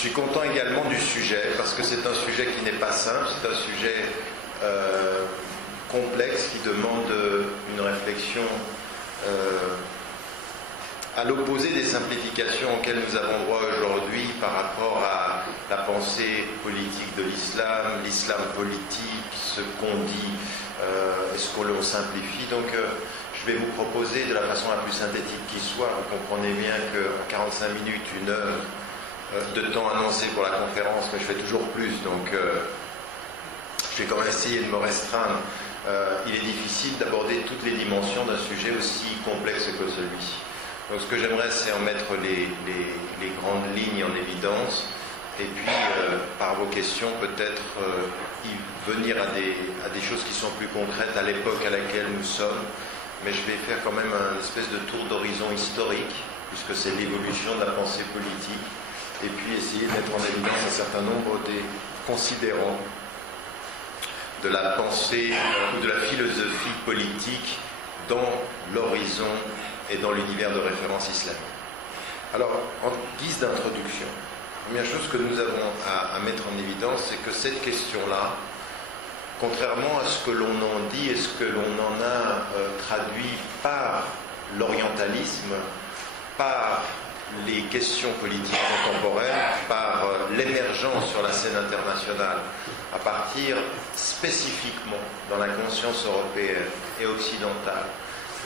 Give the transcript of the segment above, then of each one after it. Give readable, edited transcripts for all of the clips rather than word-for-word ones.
suis content également du sujet, parce que c'est un sujet qui n'est pas simple, c'est un sujet complexe qui demande une réflexion à l'opposé des simplifications auxquelles nous avons droit aujourd'hui par rapport à la pensée politique de l'islam, l'islam politique, ce qu'on dit, est-ce qu'on le simplifie. Donc je vais vous proposer de la façon la plus synthétique qui soit. Vous comprenez bien qu'en 45 minutes, 1 heure de temps annoncé pour la conférence, mais je fais toujours plus, donc je vais quand même essayer de me restreindre. Il est difficile d'aborder toutes les dimensions d'un sujet aussi complexe que celui-ci. Donc ce que j'aimerais, c'est en mettre les grandes lignes en évidence, et puis par vos questions peut-être y venir à des choses qui sont plus concrètes à l'époque à laquelle nous sommes, mais je vais faire quand même un espèce de tour d'horizon historique, puisque c'est l'évolution de la pensée politique, et puis essayer de mettre en évidence un certain nombre des considérants de la pensée ou de la philosophie politique dans l'horizon et dans l'univers de référence islamique. Alors, en guise d'introduction, la première chose que nous avons à mettre en évidence, c'est que cette question-là, contrairement à ce que l'on en dit et ce que l'on en a traduit par l'orientalisme, par les questions politiques contemporaines, par l'émergence sur la scène internationale, à partir spécifiquement dans la conscience européenne et occidentale,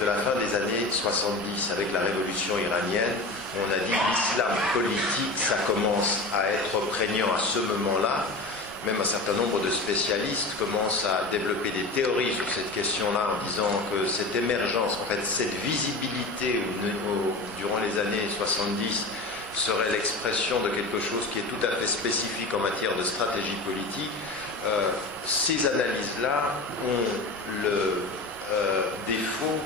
de la fin des années 70 avec la révolution iranienne, on a dit l'islam politique, ça commence à être prégnant à ce moment-là. Même un certain nombre de spécialistes commencent à développer des théories sur cette question-là en disant que cette émergence, en fait cette visibilité durant les années 70 serait l'expression de quelque chose qui est tout à fait spécifique en matière de stratégie politique. Ces analyses-là ont le défaut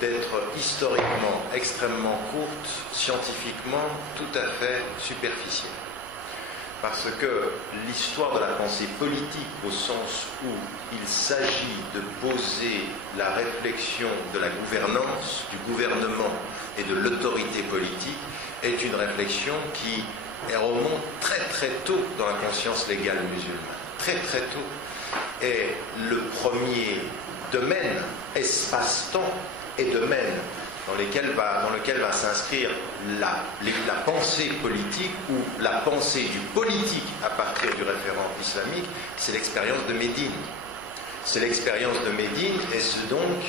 d'être historiquement extrêmement courtes, scientifiquement tout à fait superficielles. Parce que l'histoire de la pensée politique, au sens où il s'agit de poser la réflexion de la gouvernance, du gouvernement et de l'autorité politique, est une réflexion qui remonte très très tôt dans la conscience légale musulmane. Très très tôt. Et le premier domaine, espace-temps et domaine dans lequel va s'inscrire la pensée politique ou la pensée du politique à partir du référent islamique, c'est l'expérience de Médine. C'est l'expérience de Médine et c'est donc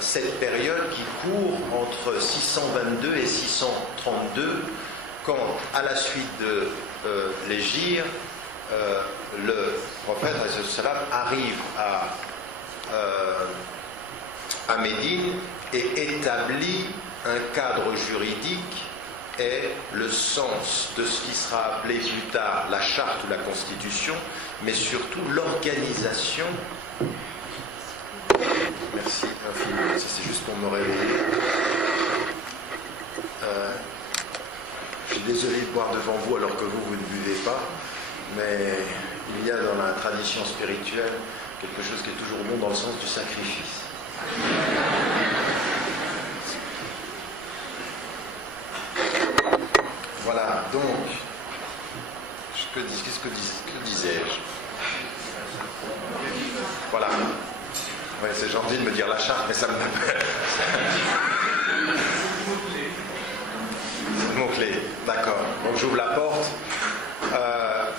cette période qui court entre 622 et 632, quand, à la suite de l'hégire, le prophète arrive à Médine et établit un cadre juridique et le sens de ce qui sera appelé plus tard la charte ou la constitution, mais surtout l'organisation. Merci infiniment, ça c'est juste pour me réveiller. Je suis désolé de boire devant vous alors que vous ne buvez pas, mais il y a dans la tradition spirituelle quelque chose qui est toujours bon dans le sens du sacrifice. Voilà, donc, que disais-je? Voilà. Ouais, c'est gentil de me dire la charte, mais ça me... C'est le mot-clé, d'accord. Donc j'ouvre la porte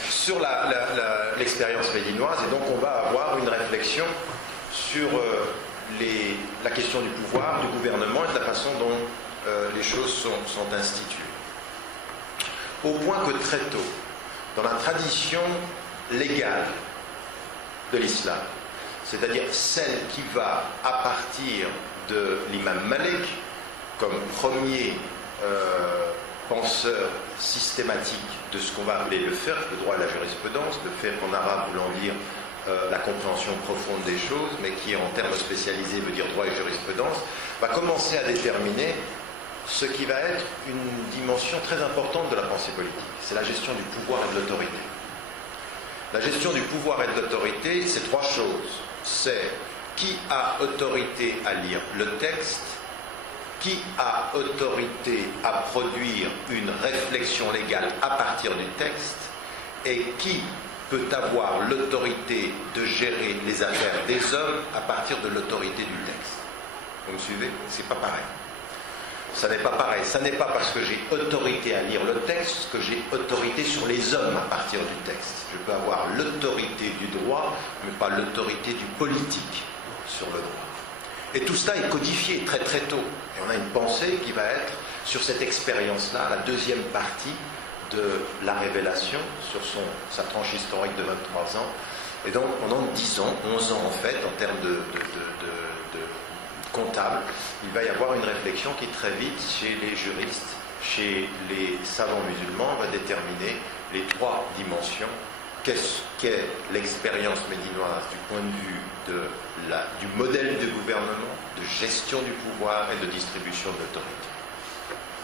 sur l'expérience médinoise, et donc on va avoir une réflexion sur la question du pouvoir, du gouvernement et de la façon dont les choses sont instituées. Au point que très tôt, dans la tradition légale de l'islam, c'est-à-dire celle qui va à partir de l'imam Malik comme premier penseur systématique de ce qu'on va appeler le fiqh, le droit et la jurisprudence, le fiqh en arabe voulant dire la compréhension profonde des choses, mais qui en termes spécialisés veut dire droit et jurisprudence, va commencer à déterminer ce qui va être une dimension très importante de la pensée politique. C'est la gestion du pouvoir et de l'autorité. La gestion du pouvoir et de l'autorité, c'est 3 choses. C'est qui a autorité à lire le texte, qui a autorité à produire une réflexion légale à partir du texte et qui peut avoir l'autorité de gérer les affaires des hommes à partir de l'autorité du texte. Vous me suivez? C'est pas pareil. Ça n'est pas pareil. Ça n'est pas parce que j'ai autorité à lire le texte que j'ai autorité sur les hommes à partir du texte. Je peux avoir l'autorité du droit, mais pas l'autorité du politique sur le droit. Et tout cela est codifié très très tôt. Et on a une pensée qui va être sur cette expérience-là, la deuxième partie de la révélation, sur sa tranche historique de 23 ans. Et donc pendant 10 ans, 11 ans en fait, en termes de comptable, il va y avoir une réflexion qui très vite, chez les juristes, chez les savants musulmans, va déterminer les trois dimensions. Qu'est-ce qu'est l'expérience médinoise du point de vue du modèle de gouvernement, de gestion du pouvoir et de distribution de l'autorité.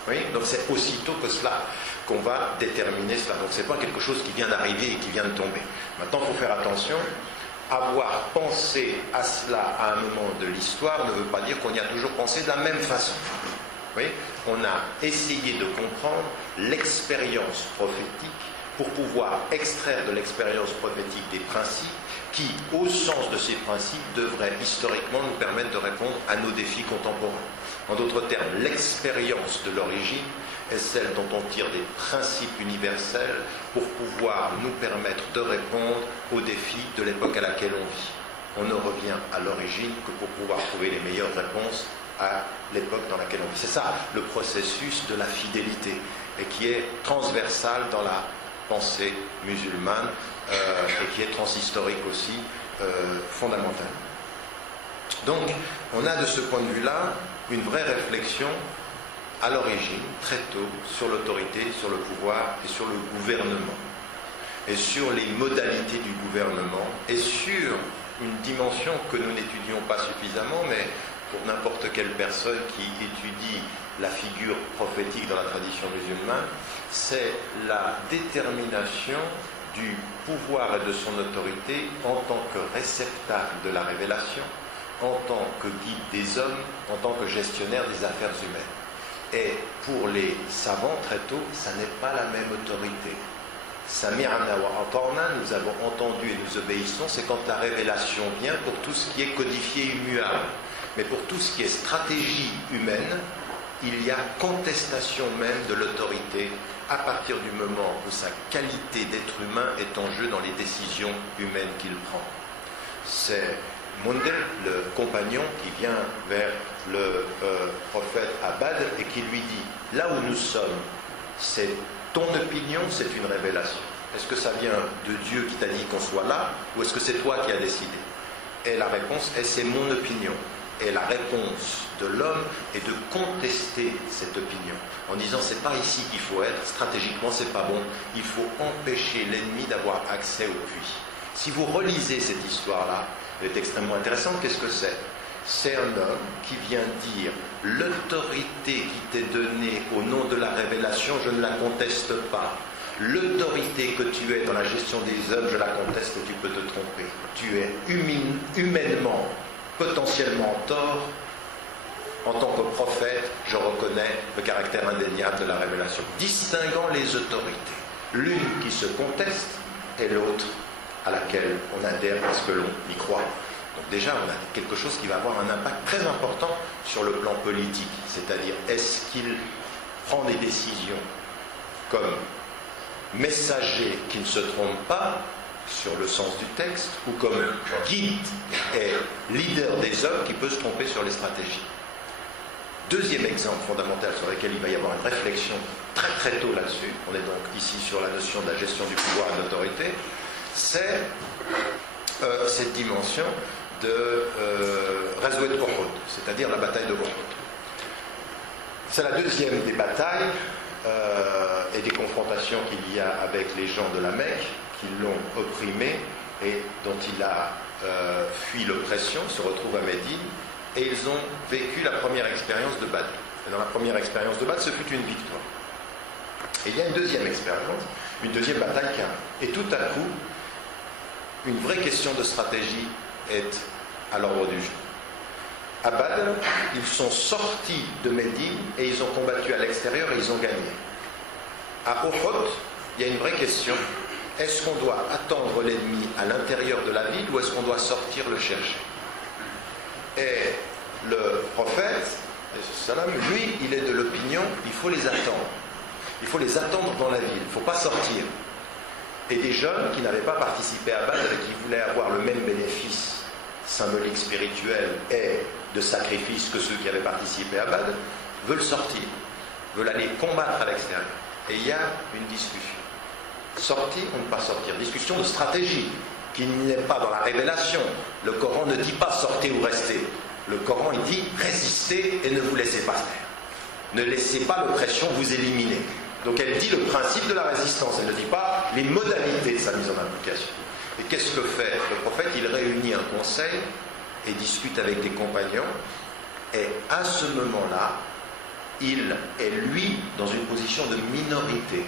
Oui, donc c'est aussitôt que cela qu'on va déterminer cela. Donc c'est pas quelque chose qui vient d'arriver et qui vient de tomber. Maintenant, il faut faire attention. Avoir pensé à cela à un moment de l'histoire ne veut pas dire qu'on y a toujours pensé de la même façon. Oui, on a essayé de comprendre l'expérience prophétique pour pouvoir extraire de l'expérience prophétique des principes qui, au sens de ces principes, devraient historiquement nous permettre de répondre à nos défis contemporains. En d'autres termes, l'expérience de l'origine est celle dont on tire des principes universels pour pouvoir nous permettre de répondre aux défis de l'époque à laquelle on vit. On ne revient à l'origine que pour pouvoir trouver les meilleures réponses à l'époque dans laquelle on vit. C'est ça le processus de la fidélité et qui est transversal dans la pensée musulmane et qui est transhistorique aussi fondamentalement. Donc on a de ce point de vue-là une vraie réflexion à l'origine, très tôt, sur l'autorité, sur le pouvoir et sur le gouvernement et sur les modalités du gouvernement et sur une dimension que nous n'étudions pas suffisamment, mais pour n'importe quelle personne qui étudie la figure prophétique dans la tradition musulmane, c'est la détermination du pouvoir et de son autorité en tant que réceptacle de la révélation, en tant que guide des hommes, en tant que gestionnaire des affaires humaines. Et pour les savants, très tôt, ça n'est pas la même autorité. Sami'na wa ata'na, nous avons entendu et nous obéissons, c'est quand la révélation vient pour tout ce qui est codifié et immuable. Mais pour tout ce qui est stratégie humaine, il y a contestation même de l'autorité à partir du moment où sa qualité d'être humain est en jeu dans les décisions humaines qu'il prend. C'est Mundhir, le compagnon, qui vient vers le prophète à Badr et qui lui dit: là où nous sommes, c'est ton opinion, c'est une révélation. Est-ce que ça vient de Dieu qui t'a dit qu'on soit là, ou est-ce que c'est toi qui as décidé? Et la réponse est: c'est mon opinion. Et la réponse de l'homme est de contester cette opinion en disant: c'est pas ici qu'il faut être, stratégiquement c'est pas bon, il faut empêcher l'ennemi d'avoir accès au puits. Si vous relisez cette histoire-là, elle est extrêmement intéressante. Qu'est-ce que c'est? C'est un homme qui vient dire: l'autorité qui t'est donnée au nom de la révélation, je ne la conteste pas. L'autorité que tu es dans la gestion des hommes, je la conteste et tu peux te tromper. Tu es humainement, potentiellement tort. En tant que prophète, je reconnais le caractère indéniable de la révélation, distinguant les autorités. L'une qui se conteste et l'autre à laquelle on adhère parce que l'on y croit. Donc déjà, on a quelque chose qui va avoir un impact très important sur le plan politique, c'est-à-dire est-ce qu'il prend des décisions comme messager qui ne se trompe pas sur le sens du texte, ou comme guide et leader des hommes qui peut se tromper sur les stratégies. Deuxième exemple fondamental sur lequel il va y avoir une réflexion très très tôt là-dessus, on est donc ici sur la notion de la gestion du pouvoir et de l'autorité, c'est cette dimension de Ghazwat Uhud, c'est-à-dire la bataille de Uhud. C'est la deuxième des batailles et des confrontations qu'il y a avec les gens de la Mecque qui l'ont opprimé et dont il a fui l'oppression, se retrouve à Médine, et ils ont vécu la première expérience de Badr. Et dans la première expérience de Badr, ce fut une victoire. Et il y a une deuxième expérience, une deuxième bataille qui arrive. Et tout à coup, une vraie question de stratégie est à l'ordre du jour. À Badr, ils sont sortis de Médine et ils ont combattu à l'extérieur et ils ont gagné. À Uhud, il y a une vraie question. Est-ce qu'on doit attendre l'ennemi à l'intérieur de la ville ou est-ce qu'on doit sortir le chercher? Et le prophète, lui, il est de l'opinion, il faut les attendre. Il faut les attendre dans la ville, il ne faut pas sortir. Et des jeunes qui n'avaient pas participé à Badr et qui voulaient avoir le même bénéfice symbolique, spirituel et de sacrifice que ceux qui avaient participé à Badr, veulent sortir, veulent aller combattre à l'extérieur. Et il y a une discussion. Sortir ou ne pas sortir? Discussion de stratégie, qui n'est pas dans la révélation. Le Coran ne dit pas sortez ou restez. Le Coran, il dit résistez et ne vous laissez pas faire. Ne laissez pas l'oppression vous éliminer. Donc elle dit le principe de la résistance, elle ne dit pas les modalités de sa mise en application. Et qu'est-ce que fait le prophète? Il réunit un conseil et discute avec des compagnons. Et à ce moment-là, il est lui dans une position de minorité.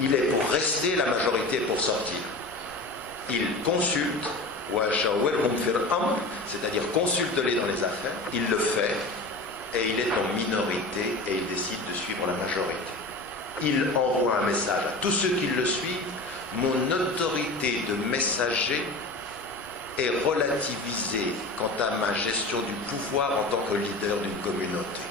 Il est pour rester, la majorité est pour sortir. Il consulte, c'est-à-dire consulte-les dans les affaires, il le fait, et il est en minorité, et il décide de suivre la majorité. Il envoie un message à tous ceux qui le suivent: mon autorité de messager est relativisée quant à ma gestion du pouvoir en tant que leader d'une communauté.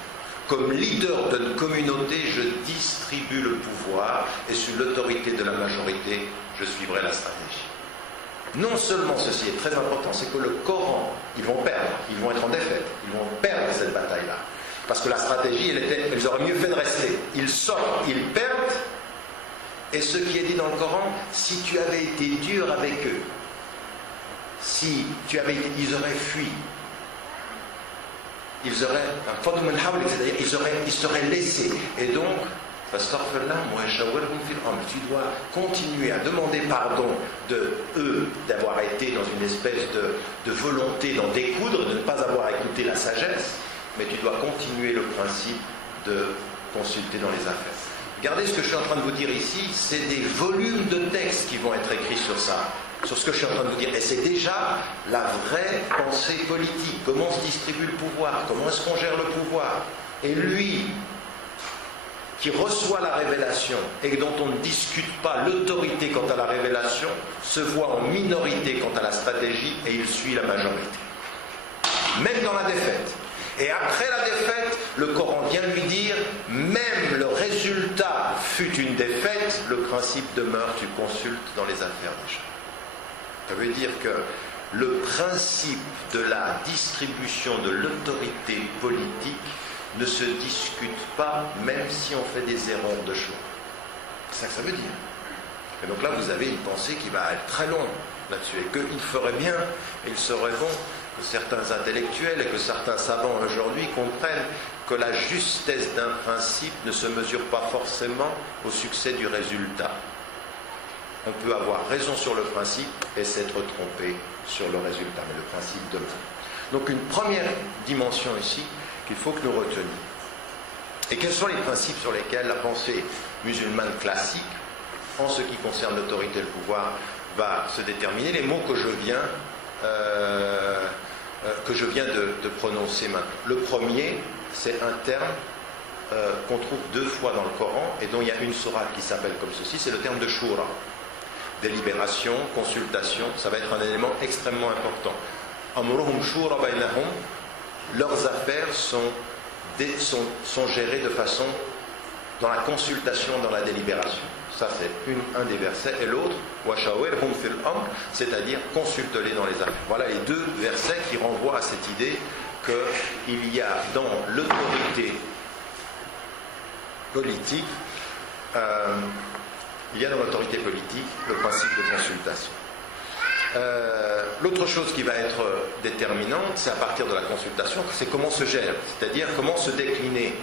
Comme leader d'une communauté, je distribue le pouvoir et sous l'autorité de la majorité, je suivrai la stratégie. Non seulement ceci est très important, c'est que le Coran, ils vont perdre, ils vont être en défaite, ils vont perdre cette bataille-là. Parce que la stratégie, ils auraient mieux fait de rester. Ils sortent, ils perdent, et ce qui est dit dans le Coran, si tu avais été dur avec eux, si tu avais été, ils auraient fui. Ils auraient, c'est-à-dire ils seraient laissés. Et donc, tu dois continuer à demander pardon de eux d'avoir été dans une espèce de volonté d'en découdre, de ne pas avoir écouté la sagesse, mais tu dois continuer le principe de consulter dans les affaires. Regardez ce que je suis en train de vous dire ici, c'est des volumes de textes qui vont être écrits sur ça, sur ce que je suis en train de vous dire. Et c'est déjà la vraie pensée politique. Comment se distribue le pouvoir? Comment est-ce qu'on gère le pouvoir? Et lui, qui reçoit la révélation et dont on ne discute pas l'autorité quant à la révélation, se voit en minorité quant à la stratégie et il suit la majorité. Même dans la défaite. Et après la défaite, le Coran vient lui dire, même le résultat fut une défaite, le principe demeure, tu consultes dans les affaires des gens. Ça veut dire que le principe de la distribution de l'autorité politique ne se discute pas, même si on fait des erreurs de choix. C'est ça que ça veut dire. Et donc là, vous avez une pensée qui va être très longue là-dessus, et qu'il ferait bien, et il serait bon que certains intellectuels et que certains savants aujourd'hui comprennent que la justesse d'un principe ne se mesure pas forcément au succès du résultat. On peut avoir raison sur le principe et s'être trompé sur le résultat, mais le principe demeure. Donc une première dimension ici qu'il faut que nous retenions. Et quels sont les principes sur lesquels la pensée musulmane classique, en ce qui concerne l'autorité et le pouvoir, va se déterminer? Les mots que je viens de prononcer maintenant. Le premier, c'est un terme qu'on trouve 2 fois dans le Coran et dont il y a une sourate qui s'appelle comme ceci, c'est le terme de shura. Délibération, consultation, ça va être un élément extrêmement important. Amruhum shura bainahum, leurs affaires sont gérées de façon dans la consultation, dans la délibération. Ça c'est un des versets. Et l'autre, washawirhum fil amr, c'est-à-dire consulte-les dans les affaires. Voilà les 2 versets qui renvoient à cette idée qu'il y a dans l'autorité politique, le principe de consultation. L'autre chose qui va être déterminante, c'est à partir de la consultation, c'est comment se gère, c'est-à-dire comment se décliner.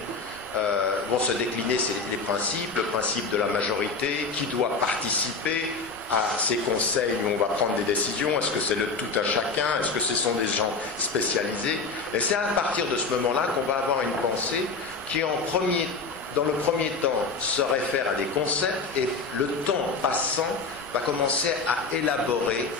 Vont se décliner les principes, le principe de la majorité, qui doit participer à ces conseils où on va prendre des décisions, est-ce que c'est le tout à chacun, est-ce que ce sont des gens spécialisés? Et c'est à partir de ce moment-là qu'on va avoir une pensée qui dans le premier temps se réfère à des concepts et le temps passant va commencer à élaborer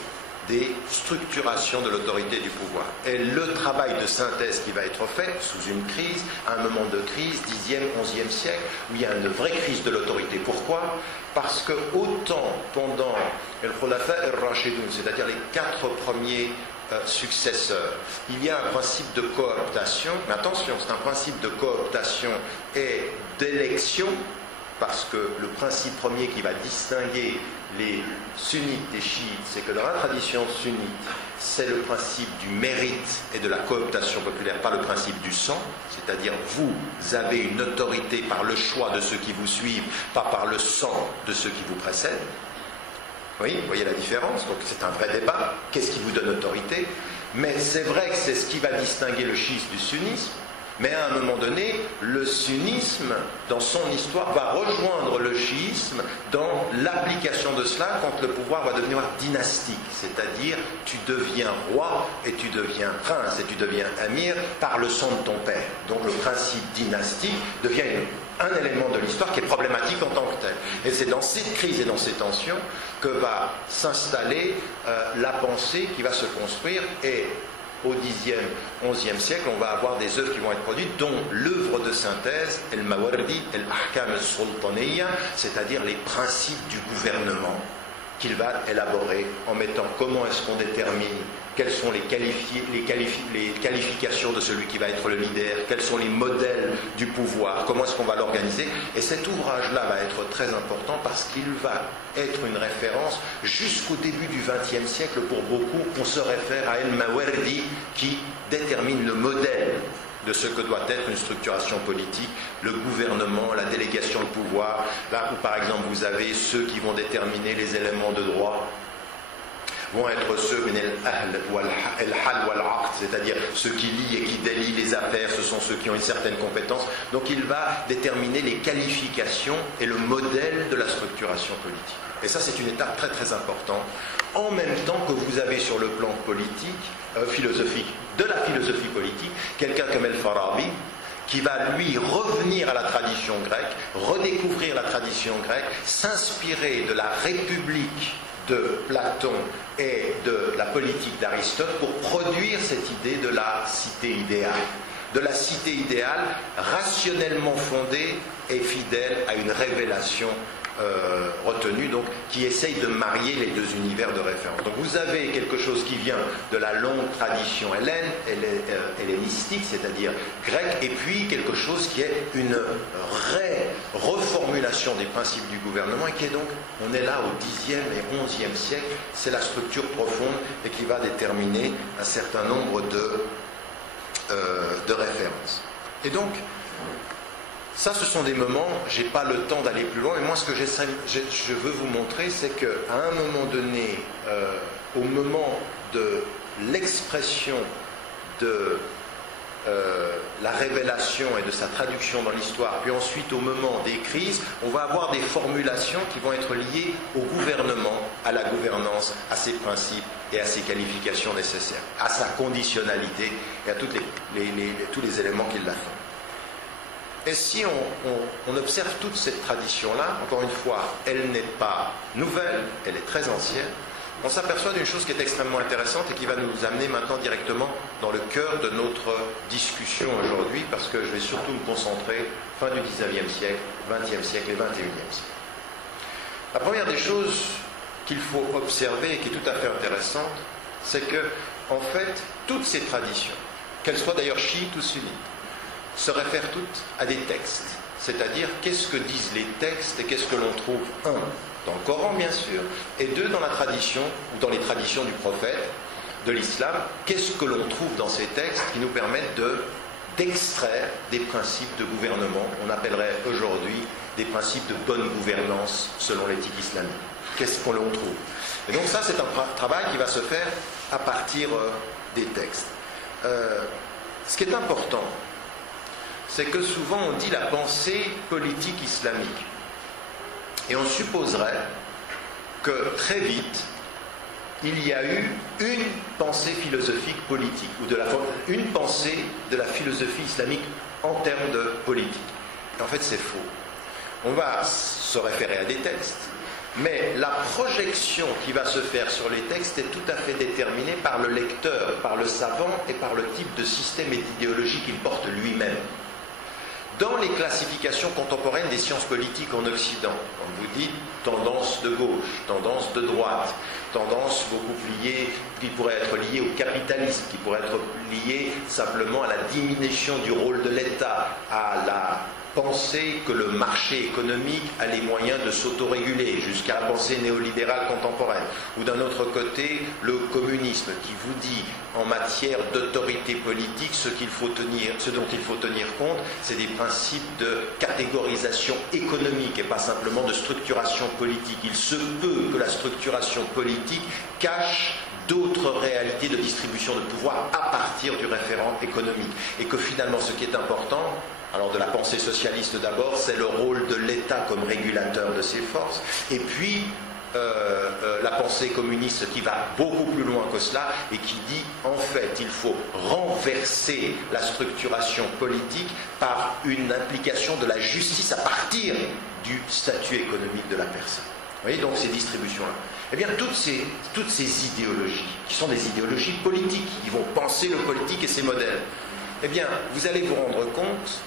des structurations de l'autorité du pouvoir. Et le travail de synthèse qui va être fait sous une crise, à un moment de crise, 10e, 11e siècle, où il y a une vraie crise de l'autorité. Pourquoi? Parce que autant pendant el Khulafa al-Rashidun, c'est-à-dire les 4 premiers successeurs, il y a un principe de cooptation, mais attention, c'est un principe de cooptation et d'élection, parce que le principe premier qui va distinguer les sunnites des chiites, c'est que dans la tradition sunnite, c'est le principe du mérite et de la cooptation populaire, pas le principe du sang, c'est-à-dire vous avez une autorité par le choix de ceux qui vous suivent, pas par le sang de ceux qui vous précèdent. Oui, vous voyez la différence, donc c'est un vrai débat, qu'est-ce qui vous donne autorité? Mais c'est vrai que c'est ce qui va distinguer le chiisme du sunnisme. Mais à un moment donné, le sunnisme, dans son histoire, va rejoindre le chiisme dans l'application de cela quand le pouvoir va devenir dynastique. C'est-à-dire, tu deviens roi et tu deviens prince et tu deviens amir par le sang de ton père. Donc le principe dynastique devient un élément de l'histoire qui est problématique en tant que tel. Et c'est dans cette crise et dans ces tensions que va s'installer la pensée qui va se construire, et au 10e, 11e siècle, on va avoir des œuvres qui vont être produites, dont l'œuvre de synthèse, El-Mawardi, El-Ahkam al-Sultaniyya, c'est-à-dire les principes du gouvernement qu'il va élaborer en mettant comment est-ce qu'on détermine, quelles sont les qualifications de celui qui va être le leader, quels sont les modèles du pouvoir, comment est-ce qu'on va l'organiser. Et cet ouvrage-là va être très important parce qu'il va être une référence jusqu'au début du XXe siècle. Pour beaucoup, on se réfère à El-Mawardi qui détermine le modèle de ce que doit être une structuration politique, le gouvernement, la délégation de pouvoir, là où par exemple vous avez ceux qui vont déterminer les éléments de droit, vont être ceux c'est-à-dire ceux qui lient et qui délient les affaires, ce sont ceux qui ont une certaine compétence. Donc il va déterminer les qualifications et le modèle de la structuration politique. Et ça, c'est une étape très très importante. En même temps que vous avez sur le plan politique, philosophique, de la philosophie politique, quelqu'un comme El-Farabi, qui va lui revenir à la tradition grecque, redécouvrir la tradition grecque, s'inspirer de la République de Platon et de la politique d'Aristote pour produire cette idée de la cité idéale. De la cité idéale rationnellement fondée et fidèle à une révélation retenue, donc qui essaye de marier les deux univers de référence. Donc vous avez quelque chose qui vient de la longue tradition hellénistique, c'est-à-dire grecque, et puis quelque chose qui est une reformulation des principes du gouvernement, et qui est donc, on est là au 10e et 11e siècle, c'est la structure profonde et qui va déterminer un certain nombre de références. Et donc, ça, ce sont des moments, je n'ai pas le temps d'aller plus loin, mais moi, ce que je veux vous montrer, c'est qu'à un moment donné, au moment de l'expression de la révélation et de sa traduction dans l'histoire, puis ensuite au moment des crises, on va avoir des formulations qui vont être liées au gouvernement, à la gouvernance, à ses principes et à ses qualifications nécessaires, à sa conditionnalité et à tous les éléments qui la font. Et si on observe toute cette tradition-là, encore une fois, elle n'est pas nouvelle, elle est très ancienne, on s'aperçoit d'une chose qui est extrêmement intéressante et qui va nous amener maintenant directement dans le cœur de notre discussion aujourd'hui, parce que je vais surtout me concentrer fin du 19e siècle, 20e siècle et 21e siècle. La première des choses qu'il faut observer et qui est tout à fait intéressante, c'est que, en fait, toutes ces traditions, qu'elles soient d'ailleurs chiites ou sunnites, se réfèrent toutes à des textes, c'est-à-dire qu'est-ce que disent les textes et qu'est-ce que l'on trouve, un, dans le Coran bien sûr, et deux, dans la tradition, ou dans les traditions du prophète, de l'islam, qu'est-ce que l'on trouve dans ces textes qui nous permettent d'extraire des principes de gouvernement, on appellerait aujourd'hui des principes de bonne gouvernance selon l'éthique islamique. Qu'est-ce qu'on trouve? Et donc ça, c'est un travail qui va se faire à partir des textes. Ce qui est important, c'est que souvent on dit la pensée politique islamique. Et on supposerait que très vite, il y a eu une pensée philosophique politique, ou une pensée de la philosophie islamique en termes de politique. Et en fait, c'est faux. On va se référer à des textes, Mais la projection qui va se faire sur les textes est tout à fait déterminée par le lecteur, par le savant et par le type de système et d'idéologie qu'il porte lui-même. Dans les classifications contemporaines des sciences politiques en Occident, quand vous dites tendance de gauche, tendance de droite, tendance beaucoup liée, qui pourrait être liée au capitalisme, qui pourrait être liée simplement à la diminution du rôle de l'État, à la pensée que le marché économique a les moyens de s'autoréguler, jusqu'à la pensée néolibérale contemporaine. Ou d'un autre côté, le communisme qui vous dit, en matière d'autorité politique, ce dont il faut tenir compte, c'est des principes de catégorisation économique et pas simplement de structuration politique. Il se peut que la structuration politique cache d'autres réalités de distribution de pouvoir à partir du référent économique. Et que finalement, ce qui est important, alors de la pensée socialiste d'abord, c'est le rôle de l'État comme régulateur de ses forces, et puis la pensée communiste qui va beaucoup plus loin que cela et qui dit en fait il faut renverser la structuration politique par une implication de la justice à partir du statut économique de la personne. Vous voyez donc ces distributions-là. Eh bien toutes ces idéologies, qui sont des idéologies politiques, qui vont penser le politique et ses modèles, eh bien vous allez vous rendre compte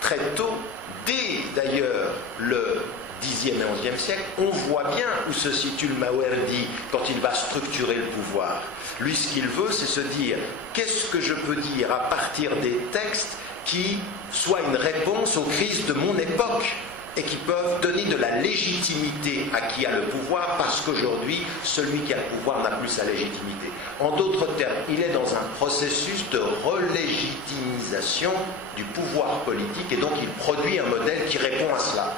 très tôt, dès d'ailleurs le Xe et XIe siècle, on voit bien où se situe le Mawardi quand il va structurer le pouvoir. Lui, ce qu'il veut, c'est se dire qu'est-ce que je peux dire à partir des textes qui soient une réponse aux crises de mon époque et qui peuvent donner de la légitimité à qui a le pouvoir, parce qu'aujourd'hui, celui qui a le pouvoir n'a plus sa légitimité. En d'autres termes, il est dans un processus de relégitimisation du pouvoir politique, et donc il produit un modèle qui répond à cela.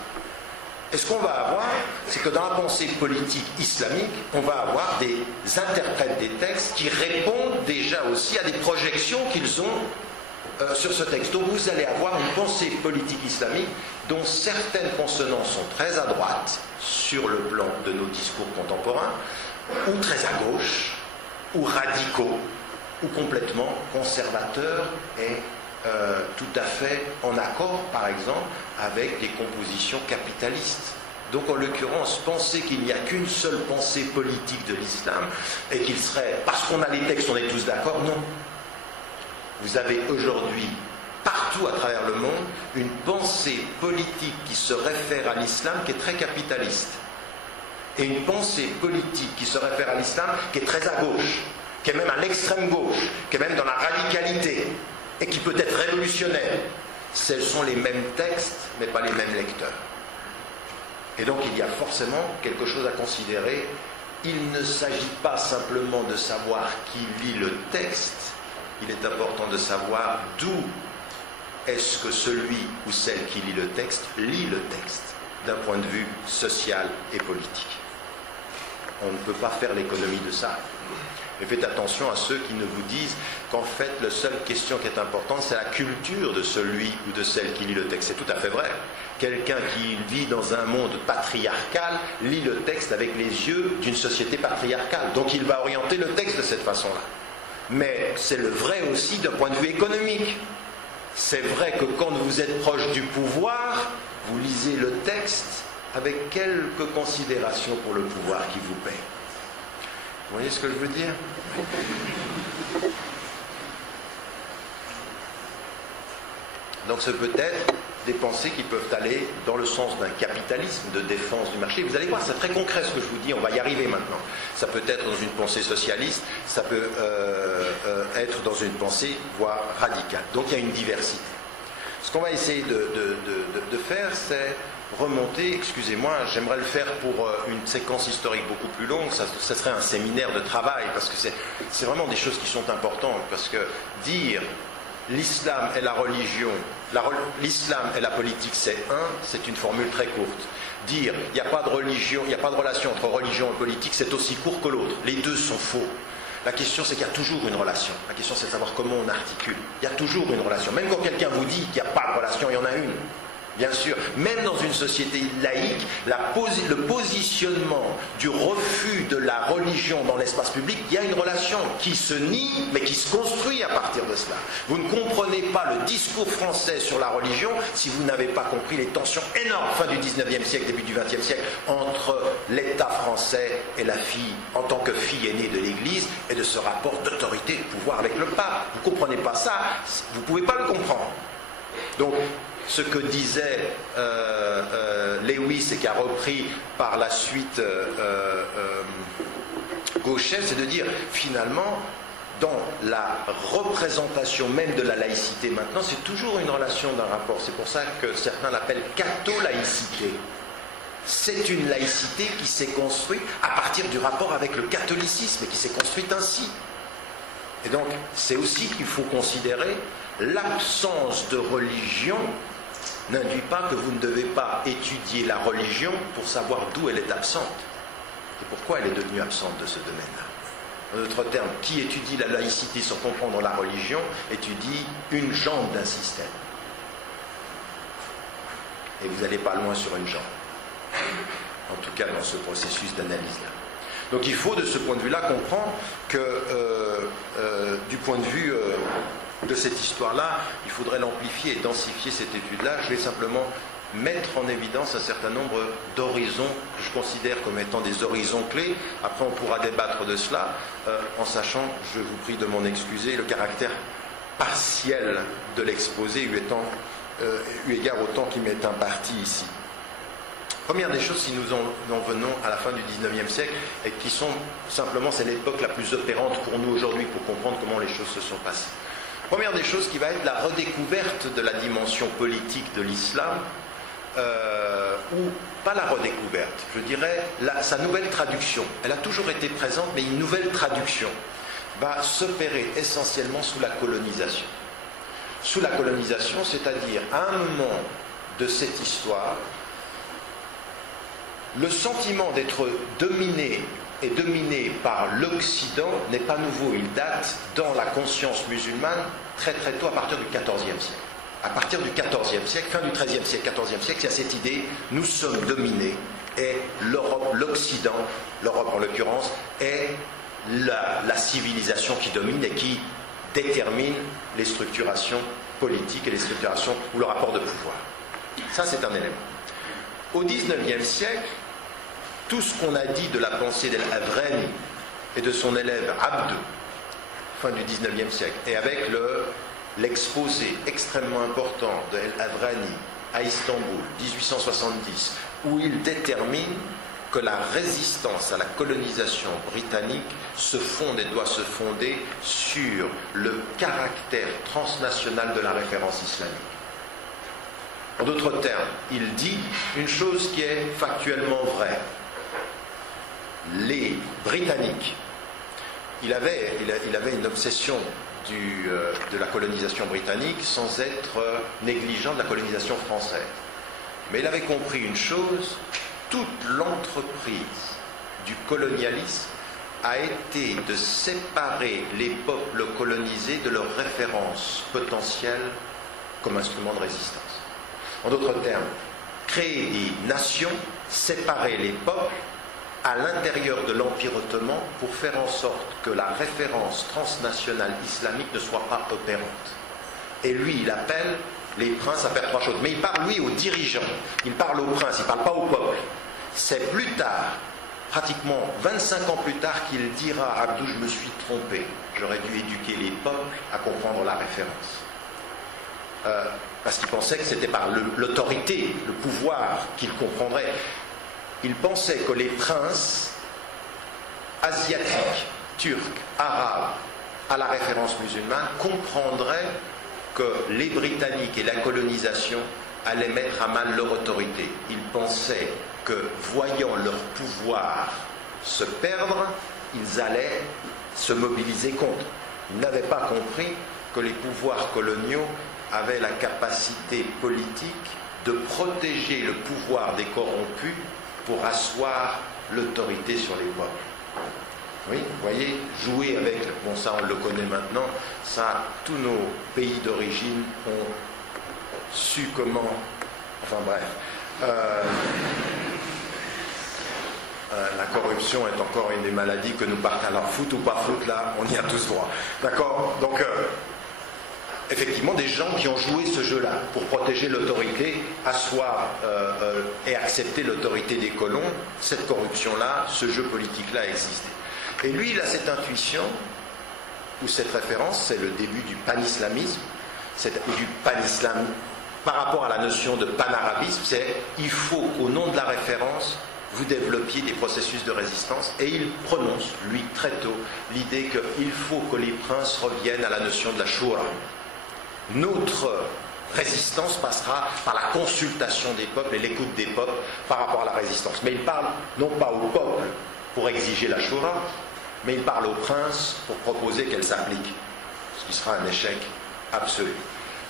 Et ce qu'on va avoir, c'est que dans la pensée politique islamique, on va avoir des interprètes des textes qui répondent déjà aussi à des projections qu'ils ont sur ce texte. Donc vous allez avoir une pensée politique islamique dont certaines consonances sont très à droite sur le plan de nos discours contemporains, ou très à gauche, ou radicaux, ou complètement conservateurs et tout à fait en accord, par exemple, avec des compositions capitalistes. Donc, en l'occurrence, penser qu'il n'y a qu'une seule pensée politique de l'islam et qu'il serait, parce qu'on a les textes, on est tous d'accord, non. Vous avez aujourd'hui, partout à travers le monde, une pensée politique qui se réfère à l'islam qui est très capitaliste. Et une pensée politique qui se réfère à l'islam qui est très à gauche, qui est même à l'extrême gauche, qui est même dans la radicalité, et qui peut être révolutionnaire. Ce sont les mêmes textes, mais pas les mêmes lecteurs. Et donc il y a forcément quelque chose à considérer. Il ne s'agit pas simplement de savoir qui lit le texte, il est important de savoir d'où est-ce que celui ou celle qui lit le texte d'un point de vue social et politique. On ne peut pas faire l'économie de ça. Et faites attention à ceux qui ne vous disent qu'en fait, la seule question qui est importante, c'est la culture de celui ou de celle qui lit le texte. C'est tout à fait vrai. Quelqu'un qui vit dans un monde patriarcal lit le texte avec les yeux d'une société patriarcale. Donc il va orienter le texte de cette façon-là. Mais c'est le vrai aussi d'un point de vue économique. C'est vrai que quand vous êtes proche du pouvoir, vous lisez le texte avec quelques considérations pour le pouvoir qui vous paie. Vous voyez ce que je veux dire? Donc ce peut être des pensées qui peuvent aller dans le sens d'un capitalisme de défense du marché. Vous allez voir, c'est très concret ce que je vous dis, on va y arriver maintenant. Ça peut être dans une pensée socialiste, ça peut être dans une pensée, voire radicale. Donc il y a une diversité. Ce qu'on va essayer de faire, c'est remonter, excusez-moi, j'aimerais le faire pour une séquence historique beaucoup plus longue, ça serait un séminaire de travail, parce que c'est vraiment des choses qui sont importantes, parce que dire l'islam est la religion, l'islam et la politique c'est une formule très courte. Dire il n'y a pas de religion, il n'y a pas de relation entre religion et politique, c'est aussi court que l'autre. Les deux sont faux. La question c'est qu'il y a toujours une relation. La question c'est de savoir comment on articule. Il y a toujours une relation. Même quand quelqu'un vous dit qu'il n'y a pas de relation, il y en a une. Bien sûr, même dans une société laïque, le positionnement du refus de la religion dans l'espace public, il y a une relation qui se nie, mais qui se construit à partir de cela. Vous ne comprenez pas le discours français sur la religion si vous n'avez pas compris les tensions énormes, fin du 19e siècle, début du 20e siècle, entre l'État français et la fille, en tant que fille aînée de l'Église, et de ce rapport d'autorité et de pouvoir avec le pape. Vous ne comprenez pas ça, vous ne pouvez pas le comprendre. Donc, ce que disait Lewis et qu'a repris par la suite Gauchet, c'est de dire finalement, dans la représentation même de la laïcité maintenant, c'est toujours une relation d'un rapport. C'est pour ça que certains l'appellent catho-laïcité. C'est une laïcité qui s'est construite à partir du rapport avec le catholicisme et qui s'est construite ainsi. Et donc, c'est aussi qu'il faut considérer l'absence de religion n'induit pas que vous ne devez pas étudier la religion pour savoir d'où elle est absente et pourquoi elle est devenue absente de ce domaine-là. En d'autres termes, qui étudie la laïcité sans comprendre la religion étudie une jambe d'un système. Et vous n'allez pas loin sur une jambe. En tout cas, dans ce processus d'analyse-là. Donc il faut, de ce point de vue-là, comprendre que, du point de vue de cette histoire-là, il faudrait l'amplifier et densifier cette étude-là. Je vais simplement mettre en évidence un certain nombre d'horizons que je considère comme étant des horizons clés. Après, on pourra débattre de cela, en sachant, je vous prie de m'en excuser, le caractère partiel de l'exposé, eu égard au temps qui m'est imparti ici. Première des choses, si nous en venons à la fin du 19e siècle, et qui sont simplement, c'est l'époque la plus opérante pour nous aujourd'hui, pour comprendre comment les choses se sont passées. Première des choses qui va être la redécouverte de la dimension politique de l'islam, ou pas la redécouverte, je dirais sa nouvelle traduction. Elle a toujours été présente, mais une nouvelle traduction va s'opérer essentiellement sous la colonisation. Sous la colonisation, c'est-à-dire à un moment de cette histoire, le sentiment d'être dominé et dominé par l'Occident n'est pas nouveau. Il date dans la conscience musulmane très très tôt, à partir du XIVe siècle. À partir du XIVe siècle, fin du XIIIe siècle, XIVe siècle, il y a cette idée, nous sommes dominés, et l'Europe, l'Occident, l'Europe en l'occurrence, est la civilisation qui domine et qui détermine les structurations politiques et les structurations ou le rapport de pouvoir. Ça, c'est un élément. Au XIXe siècle, tout ce qu'on a dit de la pensée d'El-Havrani et de son élève Abd, fin du XIXe siècle, et avec l'exposé extrêmement important de El-Havrani à Istanbul, 1870, où il détermine que la résistance à la colonisation britannique se fonde et doit se fonder sur le caractère transnational de la référence islamique. En d'autres termes, il dit une chose qui est factuellement vraie. Les Britanniques, il avait une obsession de la colonisation britannique sans être négligent de la colonisation française. Mais il avait compris une chose, toute l'entreprise du colonialisme a été de séparer les peuples colonisés de leur référence potentielle comme instrument de résistance. En d'autres termes, créer des nations, séparer les peuples à l'intérieur de l'Empire ottoman pour faire en sorte que la référence transnationale islamique ne soit pas opérante. Et lui, il appelle les princes à faire trois choses. Mais il parle, lui, aux dirigeants. Il parle aux princes, il ne parle pas au peuple. C'est plus tard, pratiquement 25 ans plus tard, qu'il dira à Abdou, je me suis trompé. J'aurais dû éduquer les peuples à comprendre la référence. Parce qu'il pensait que c'était par l'autorité, le pouvoir qu'il comprendrait. Il pensait que les princes asiatiques, turcs, arabes, à la référence musulmane, comprendraient que les Britanniques et la colonisation allaient mettre à mal leur autorité. Il pensait que, voyant leur pouvoir se perdre, ils allaient se mobiliser contre. Ils n'avaient pas compris que les pouvoirs coloniaux avaient la capacité politique de protéger le pouvoir des corrompus pour asseoir l'autorité sur les peuples. Oui, vous voyez, jouer avec, bon ça on le connaît maintenant, ça tous nos pays d'origine ont su comment Enfin bref. La corruption est encore une des maladies que nous partons. Alors foot ou pas foot, là, on y a tous droit. D'accord? Donc, effectivement, des gens qui ont joué ce jeu-là pour protéger l'autorité, asseoir et accepter l'autorité des colons, cette corruption-là, ce jeu politique-là a existé. Et lui, il a cette intuition, ou cette référence, c'est le début du panislamisme, du panislam par rapport à la notion de panarabisme, c'est il faut, au nom de la référence, vous développiez des processus de résistance, et il prononce, lui, très tôt, l'idée qu'il faut que les princes reviennent à la notion de la shura. Notre résistance passera par la consultation des peuples et l'écoute des peuples par rapport à la résistance. Mais il parle non pas au peuple pour exiger la shura, mais il parle aux princes pour proposer qu'elle s'applique, ce qui sera un échec absolu.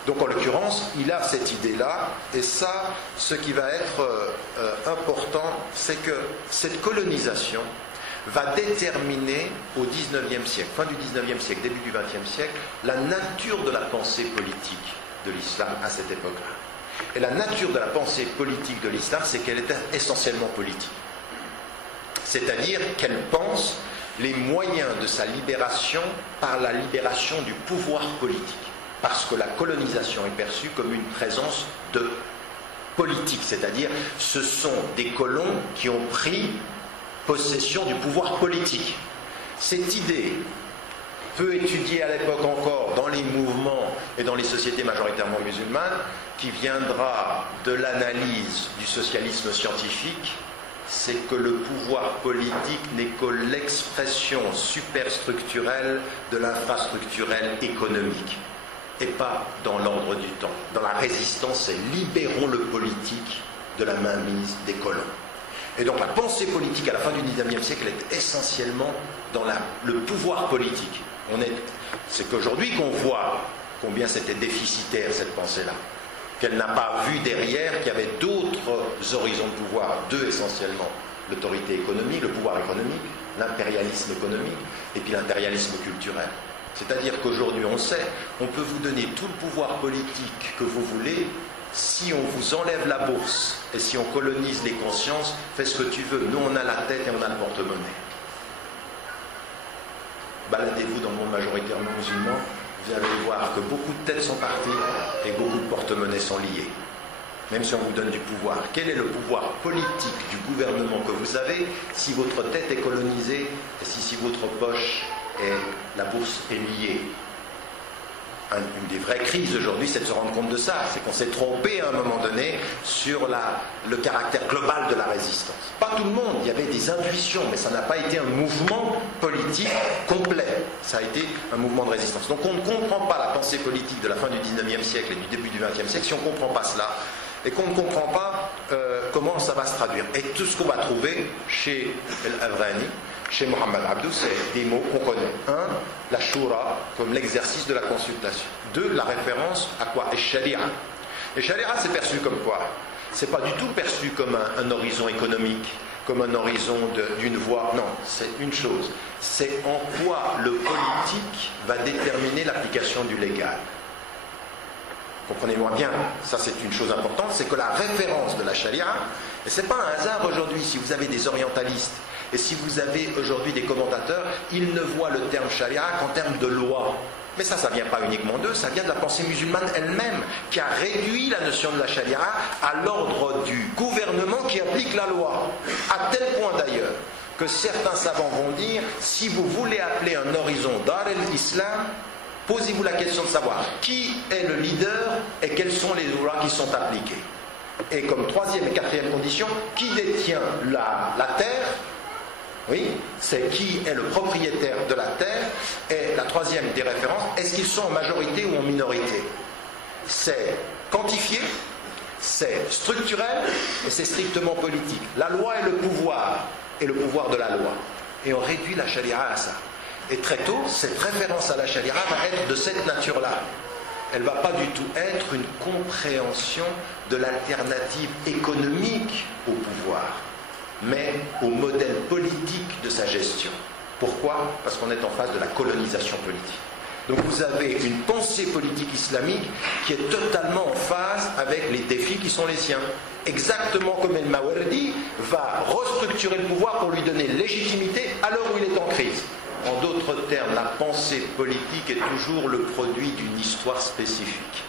Donc en l'occurrence, il a cette idée-là, et ça, ce qui va être important, c'est que cette colonisation va déterminer au XIXe siècle, fin du XIXe siècle, début du XXe siècle, la nature de la pensée politique de l'islam à cette époque-là. Et la nature de la pensée politique de l'islam, c'est qu'elle est essentiellement politique. C'est-à-dire qu'elle pense les moyens de sa libération par la libération du pouvoir politique. Parce que la colonisation est perçue comme une présence de politique, c'est-à-dire ce sont des colons qui ont pris possession du pouvoir politique. Cette idée, peu étudiée à l'époque encore dans les mouvements et dans les sociétés majoritairement musulmanes, qui viendra de l'analyse du socialisme scientifique, c'est que le pouvoir politique n'est que l'expression superstructurelle de l'infrastructurel économique, et pas dans l'ordre du temps. Dans la résistance, c'est libérons le politique de la mainmise des colons. Et donc la pensée politique à la fin du XIXe siècle est essentiellement dans le pouvoir politique. C'est qu'aujourd'hui qu'on voit combien c'était déficitaire cette pensée-là, qu'elle n'a pas vu derrière qu'il y avait d'autres horizons de pouvoir, deux essentiellement, l'autorité économique, le pouvoir économique, l'impérialisme économique et puis l'impérialisme culturel. C'est-à-dire qu'aujourd'hui, on sait, on peut vous donner tout le pouvoir politique que vous voulez, si on vous enlève la bourse et si on colonise les consciences, fais ce que tu veux. Nous, on a la tête et on a le porte-monnaie. Baladez-vous dans le monde majoritairement musulman, vous allez voir que beaucoup de têtes sont parties et beaucoup de porte-monnaies sont liées. Même si on vous donne du pouvoir. Quel est le pouvoir politique du gouvernement que vous avez si votre tête est colonisée et si votre poche et la bourse est liée? Une des vraies crises aujourd'hui, c'est de se rendre compte de ça. C'est qu'on s'est trompé à un moment donné sur le caractère global de la résistance. Pas tout le monde, il y avait des intuitions, mais ça n'a pas été un mouvement politique complet. Ça a été un mouvement de résistance. Donc on ne comprend pas la pensée politique de la fin du XIXe siècle et du début du XXe siècle si on ne comprend pas cela. Et qu'on ne comprend pas comment ça va se traduire. Et tout ce qu'on va trouver chez El-Avrani, chez Mohamed Abdou, c'est des mots qu'on connaît. Un, la shura, comme l'exercice de la consultation. Deux, la référence à quoi? Et sharia. Et sharia, c'est perçu comme quoi? C'est pas du tout perçu comme un horizon économique, comme un horizon d'une voie. Non, c'est une chose. C'est en quoi le politique va déterminer l'application du légal. Comprenez-moi bien, ça c'est une chose importante, c'est que la référence de la charia, et c'est pas un hasard aujourd'hui, si vous avez des orientalistes, et si vous avez aujourd'hui des commentateurs, ils ne voient le terme charia qu'en termes de loi. Mais ça vient pas uniquement d'eux, ça vient de la pensée musulmane elle-même, qui a réduit la notion de la charia à l'ordre du gouvernement qui applique la loi. À tel point d'ailleurs, que certains savants vont dire, si vous voulez appeler un horizon Dar el-Islam, posez-vous la question de savoir qui est le leader et quelles sont les lois qui sont appliquées. Et comme troisième et quatrième condition, qui détient la terre? Oui, c'est qui est le propriétaire de la terre. Et la troisième des références, est-ce qu'ils sont en majorité ou en minorité? C'est quantifié, c'est structurel et c'est strictement politique. La loi est le pouvoir de la loi. Et on réduit la charia à ça. Et très tôt, cette référence à la charia va être de cette nature-là. Elle ne va pas du tout être une compréhension de l'alternative économique au pouvoir, mais au modèle politique de sa gestion. Pourquoi? Parce qu'on est en face de la colonisation politique. Donc vous avez une pensée politique islamique qui est totalement en phase avec les défis qui sont les siens. Exactement comme El-Mawardi va restructurer le pouvoir pour lui donner légitimité à l'heure où il est en crise. En d'autres termes, la pensée politique est toujours le produit d'une histoire spécifique.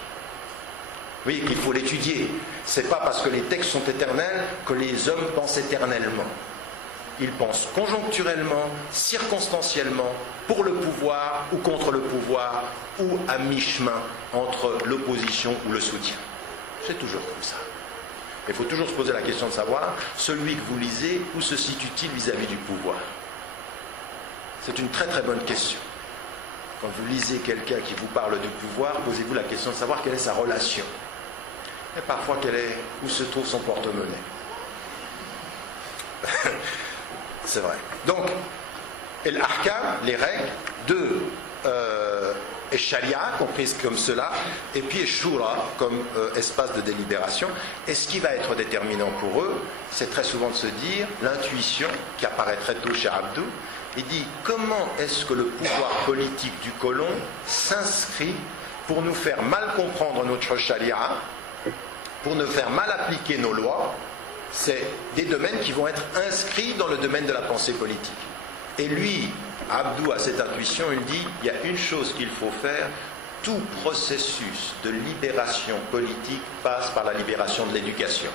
Vous voyez qu'il faut l'étudier. Ce n'est pas parce que les textes sont éternels que les hommes pensent éternellement. Ils pensent conjoncturellement, circonstanciellement, pour le pouvoir ou contre le pouvoir, ou à mi-chemin entre l'opposition ou le soutien. C'est toujours comme ça. Il faut toujours se poser la question de savoir, celui que vous lisez, où se situe-t-il vis-à-vis du pouvoir? C'est une très très bonne question. Quand vous lisez quelqu'un qui vous parle du pouvoir, posez-vous la question de savoir quelle est sa relation. Et parfois, où se trouve son porte-monnaie. C'est vrai. Donc, l'ahkam, les règles de sharia, comprises comme cela, et puis shura, comme espace de délibération. Et ce qui va être déterminant pour eux, c'est très souvent de se dire, l'intuition, qui apparaît très tôt chez Abdou, il dit comment est-ce que le pouvoir politique du colon s'inscrit pour nous faire mal comprendre notre sharia, pour nous faire mal appliquer nos lois. C'est des domaines qui vont être inscrits dans le domaine de la pensée politique. Et lui, Abdou a cette intuition, il dit, il y a une chose qu'il faut faire, tout processus de libération politique passe par la libération de l'éducation.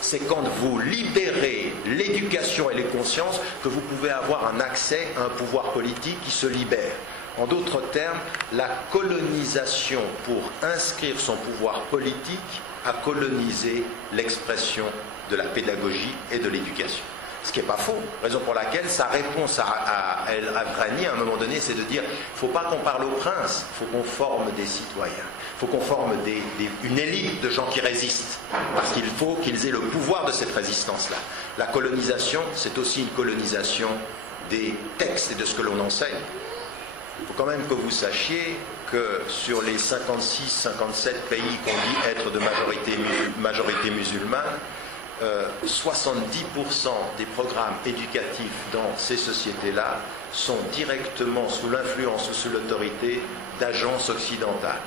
C'est quand vous libérez l'éducation et les consciences que vous pouvez avoir un accès à un pouvoir politique qui se libère. En d'autres termes, la colonisation pour inscrire son pouvoir politique a colonisé l'expression de la pédagogie et de l'éducation. Ce qui n'est pas faux, raison pour laquelle sa réponse à El-Avrani à un moment donné, c'est de dire, il ne faut pas qu'on parle au prince, il faut qu'on forme des citoyens, il faut qu'on forme une élite de gens qui résistent, parce qu'il faut qu'ils aient le pouvoir de cette résistance-là. La colonisation, c'est aussi une colonisation des textes et de ce que l'on enseigne. Il faut quand même que vous sachiez que sur les 56-57 pays qu'on dit être de majorité musulmane, 70% des programmes éducatifs dans ces sociétés-là sont directement sous l'influence ou sous l'autorité d'agences occidentales.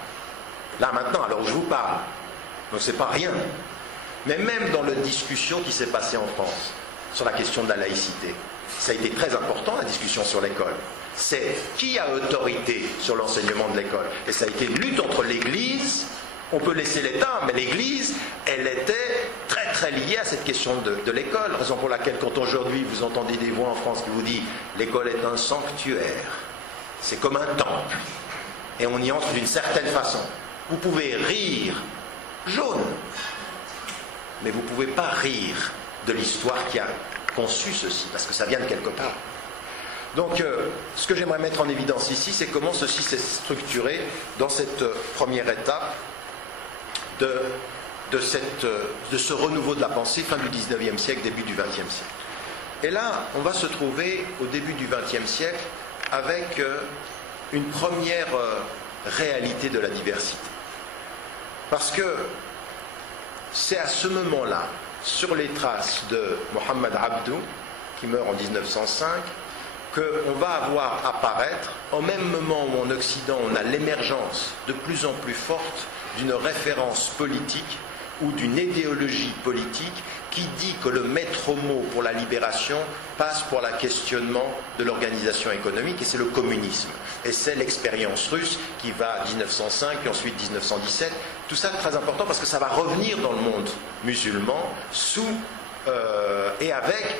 Là maintenant, alors où je vous parle, donc c'est pas rien. Mais même dans la discussion qui s'est passée en France sur la question de la laïcité, ça a été très important, la discussion sur l'école. C'est qui a autorité sur l'enseignement de l'école. Et ça a été une lutte entre l'Église. On peut laisser l'État, mais l'Église, elle était très très liée à cette question de l'école. Raison pour laquelle, quand aujourd'hui vous entendez des voix en France qui vous disent l'école est un sanctuaire, c'est comme un temple, et on y entre d'une certaine façon. Vous pouvez rire jaune, mais vous ne pouvez pas rire de l'histoire qui a conçu ceci, parce que ça vient de quelque part. Donc, ce que j'aimerais mettre en évidence ici, c'est comment ceci s'est structuré dans cette première étape de ce renouveau de la pensée, fin du 19e siècle, début du 20e siècle. Et là, on va se trouver au début du 20e siècle avec une première réalité de la diversité. Parce que c'est à ce moment-là, sur les traces de Mohamed Abdou, qui meurt en 1905, qu'on va avoir apparaître, au même moment où en Occident on a l'émergence de plus en plus forte d'une référence politique ou d'une idéologie politique qui dit que le maître mot pour la libération passe pour le questionnement de l'organisation économique, et c'est le communisme. Et c'est l'expérience russe qui va à 1905 puis ensuite 1917. Tout ça est très important parce que ça va revenir dans le monde musulman et avec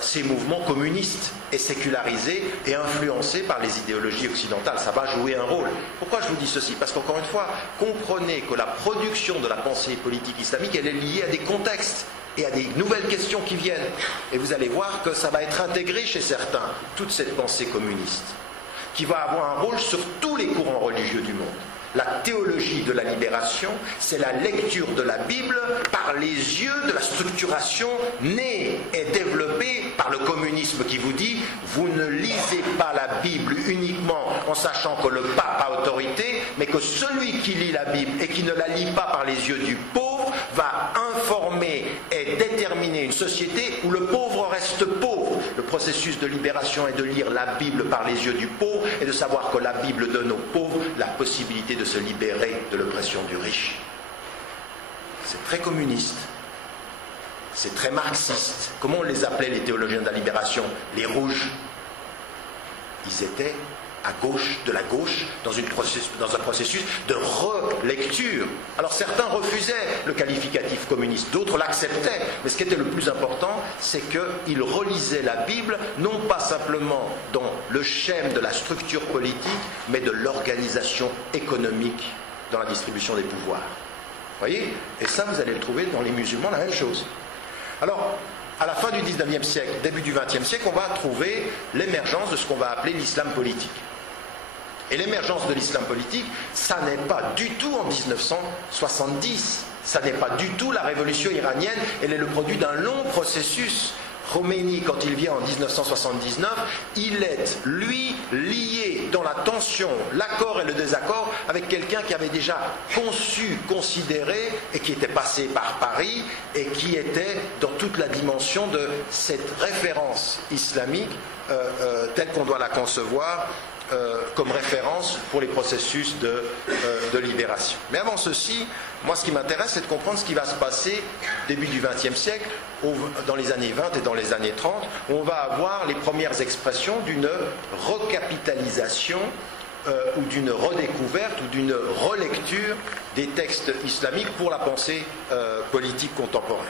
ces mouvements communistes et sécularisés et influencés par les idéologies occidentales. Ça va jouer un rôle. Pourquoi je vous dis ceci? Parce qu'encore une fois, comprenez que la production de la pensée politique islamique, elle est liée à des contextes et à des nouvelles questions qui viennent. Et vous allez voir que ça va être intégré chez certains, toute cette pensée communiste, qui va avoir un rôle sur tous les courants religieux du monde. La théologie de la libération, c'est la lecture de la Bible par les yeux de la structuration née et développée par le communisme qui vous dit vous ne lisez pas la Bible uniquement en sachant que le pape a autorité, mais que celui qui lit la Bible et qui ne la lit pas par les yeux du pauvre va informer et déterminer une société où le pauvre reste pauvre, Le processus de libération est de lire la Bible par les yeux du pauvre et de savoir que la Bible donne aux pauvres la possibilité de se libérer de l'oppression du riche. C'est très communiste. C'est très marxiste. Comment on les appelait, les théologiens de la libération? Les rouges. Ils étaient à gauche, de la gauche, dans un processus de relecture. Alors certains refusaient le qualificatif communiste, d'autres l'acceptaient. Mais ce qui était le plus important, c'est qu'ils relisaient la Bible, non pas simplement dans le schème de la structure politique, mais de l'organisation économique dans la distribution des pouvoirs. Vous voyez? Et ça, vous allez le trouver dans les musulmans, la même chose. Alors, à la fin du 19e siècle, début du 20e siècle, on va trouver l'émergence de ce qu'on va appeler l'islam politique. Et l'émergence de l'islam politique, ça n'est pas du tout en 1970, ça n'est pas du tout la révolution iranienne, elle est le produit d'un long processus. Khomeini, quand il vient en 1979, il est, lui, lié dans la tension, l'accord et le désaccord avec quelqu'un qui avait déjà conçu, considéré, et qui était passé par Paris, et qui était dans toute la dimension de cette référence islamique telle qu'on doit la concevoir comme référence pour les processus de libération. Mais avant ceci, moi ce qui m'intéresse, c'est de comprendre ce qui va se passer début du XXe siècle, dans les années 20 et dans les années 30, où on va avoir les premières expressions d'une recapitalisation ou d'une redécouverte ou d'une relecture des textes islamiques pour la pensée politique contemporaine.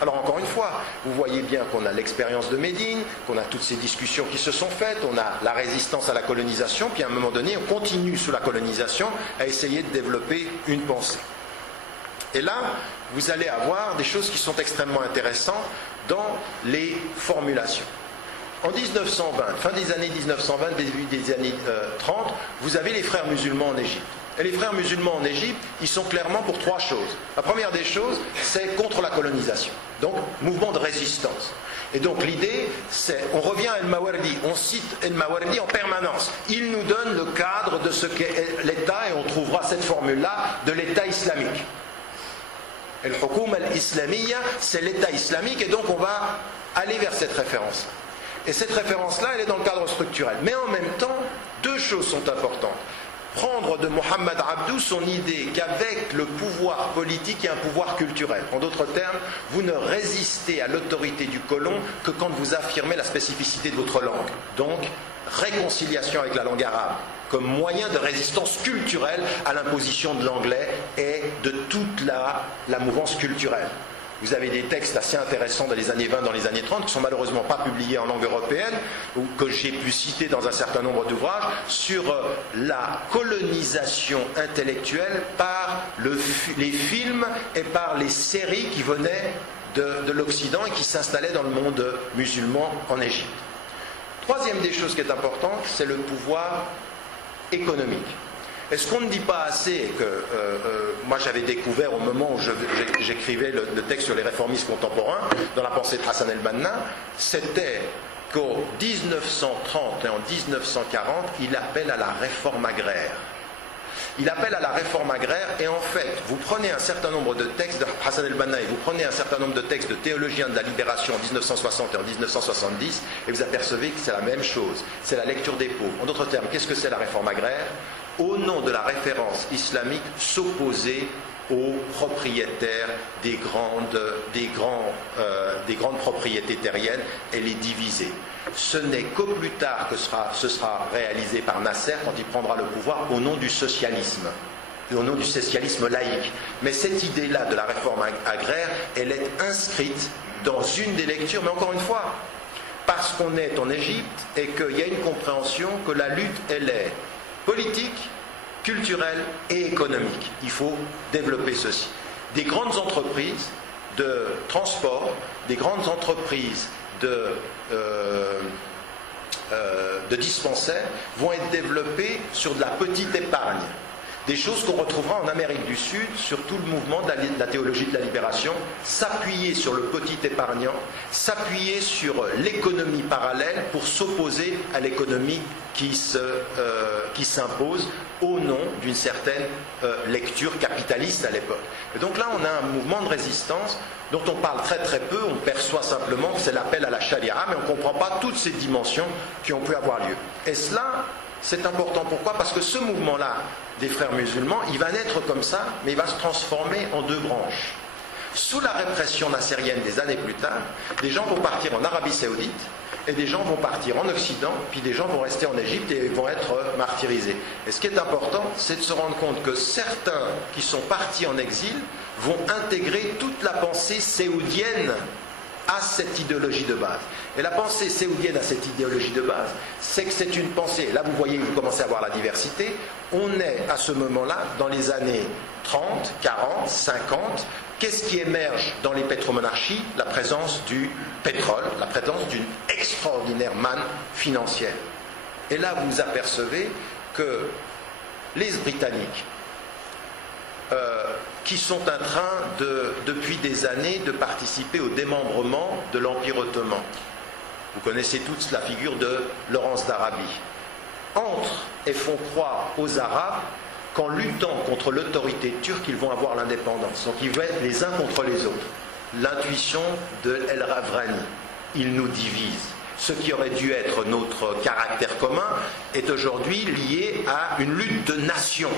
Alors encore une fois, vous voyez bien qu'on a l'expérience de Médine, qu'on a toutes ces discussions qui se sont faites, on a la résistance à la colonisation, puis à un moment donné, on continue sous la colonisation à essayer de développer une pensée. Et là, vous allez avoir des choses qui sont extrêmement intéressantes dans les formulations. En 1920, fin des années 1920, début des années 30, vous avez les frères musulmans en Égypte. Et les frères musulmans en Égypte, ils sont clairement pour trois choses. La première des choses, c'est contre la colonisation. Donc, mouvement de résistance. Et donc l'idée, c'est, on revient à El-Mawardi, on cite El-Mawardi en permanence. Il nous donne le cadre de ce qu'est l'État, et on trouvera cette formule-là de l'État islamique. El-Hukoum al-Islamiyya, c'est l'État islamique, et donc on va aller vers cette référence. Et cette référence-là, elle est dans le cadre structurel. Mais en même temps, deux choses sont importantes. Prendre de Mohamed Abdou son idée qu'avec le pouvoir politique, il y a un pouvoir culturel. En d'autres termes, vous ne résistez à l'autorité du colon que quand vous affirmez la spécificité de votre langue. Donc, réconciliation avec la langue arabe comme moyen de résistance culturelle à l'imposition de l'anglais et de toute la mouvance culturelle. Vous avez des textes assez intéressants dans les années 20, dans les années 30, qui ne sont malheureusement pas publiés en langue européenne, ou que j'ai pu citer dans un certain nombre d'ouvrages, sur la colonisation intellectuelle par les films et par les séries qui venaient de l'Occident et qui s'installaient dans le monde musulman en Égypte. Troisième des choses qui est importante, c'est le pouvoir économique. Et ce qu'on ne dit pas assez, et que moi j'avais découvert au moment où j'écrivais le texte sur les réformistes contemporains, dans la pensée de Hassan el-Banna, c'était qu'en 1930 et en 1940, il appelle à la réforme agraire. Il appelle à la réforme agraire, et en fait, vous prenez un certain nombre de textes de Hassan el-Banna et vous prenez un certain nombre de textes de théologiens de la libération en 1960 et en 1970, et vous apercevez que c'est la même chose. C'est la lecture des pauvres. En d'autres termes, qu'est-ce que c'est la réforme agraire ? Au nom de la référence islamique, s'opposer aux propriétaires des grandes propriétés terriennes et les diviser. Ce n'est qu'au plus tard que ce sera réalisé par Nasser quand il prendra le pouvoir au nom du socialisme, au nom du socialisme laïque. Mais cette idée-là de la réforme agraire, elle est inscrite dans une des lectures, mais encore une fois, parce qu'on est en Égypte et qu'il y a une compréhension que la lutte, elle est politique, culturelle et économique. Il faut développer ceci. Des grandes entreprises de transport, des grandes entreprises de dispensaires vont être développées sur de la petite épargne. des choses qu'on retrouvera en Amérique du Sud sur tout le mouvement de la théologie de la libération, s'appuyer sur le petit épargnant, s'appuyer sur l'économie parallèle pour s'opposer à l'économie qui s'impose au nom d'une certaine lecture capitaliste à l'époque. Et donc là, on a un mouvement de résistance dont on parle très très peu, on perçoit simplement que c'est l'appel à la charia, mais on ne comprend pas toutes ces dimensions qui ont pu avoir lieu. Et cela, c'est important. Pourquoi? Parce que ce mouvement-là des frères musulmans, il va naître comme ça, mais il va se transformer en deux branches. Sous la répression nassérienne des années plus tard, des gens vont partir en Arabie Saoudite, et des gens vont partir en Occident, puis des gens vont rester en Égypte et vont être martyrisés. Et ce qui est important, c'est de se rendre compte que certains qui sont partis en exil vont intégrer toute la pensée séoudienne à cette idéologie de base. Et la pensée séoudienne à cette idéologie de base, c'est que c'est une pensée, là vous voyez, vous commencez à voir la diversité, on est à ce moment-là dans les années 30, 40, 50, qu'est-ce qui émerge dans les pétromonarchies? La présence du pétrole, la présence d'une extraordinaire manne financière. Et là vous apercevez que les Britanniques, qui sont en train, depuis des années, de participer au démembrement de l'Empire ottoman. Vous connaissez tous la figure de Laurence d'Arabie. Entrent et font croire aux Arabes qu'en luttant contre l'autorité turque, ils vont avoir l'indépendance. Donc ils vont être les uns contre les autres. L'intuition de El Ravrani, ils nous divisent. Ce qui aurait dû être notre caractère commun est aujourd'hui lié à une lutte de nation.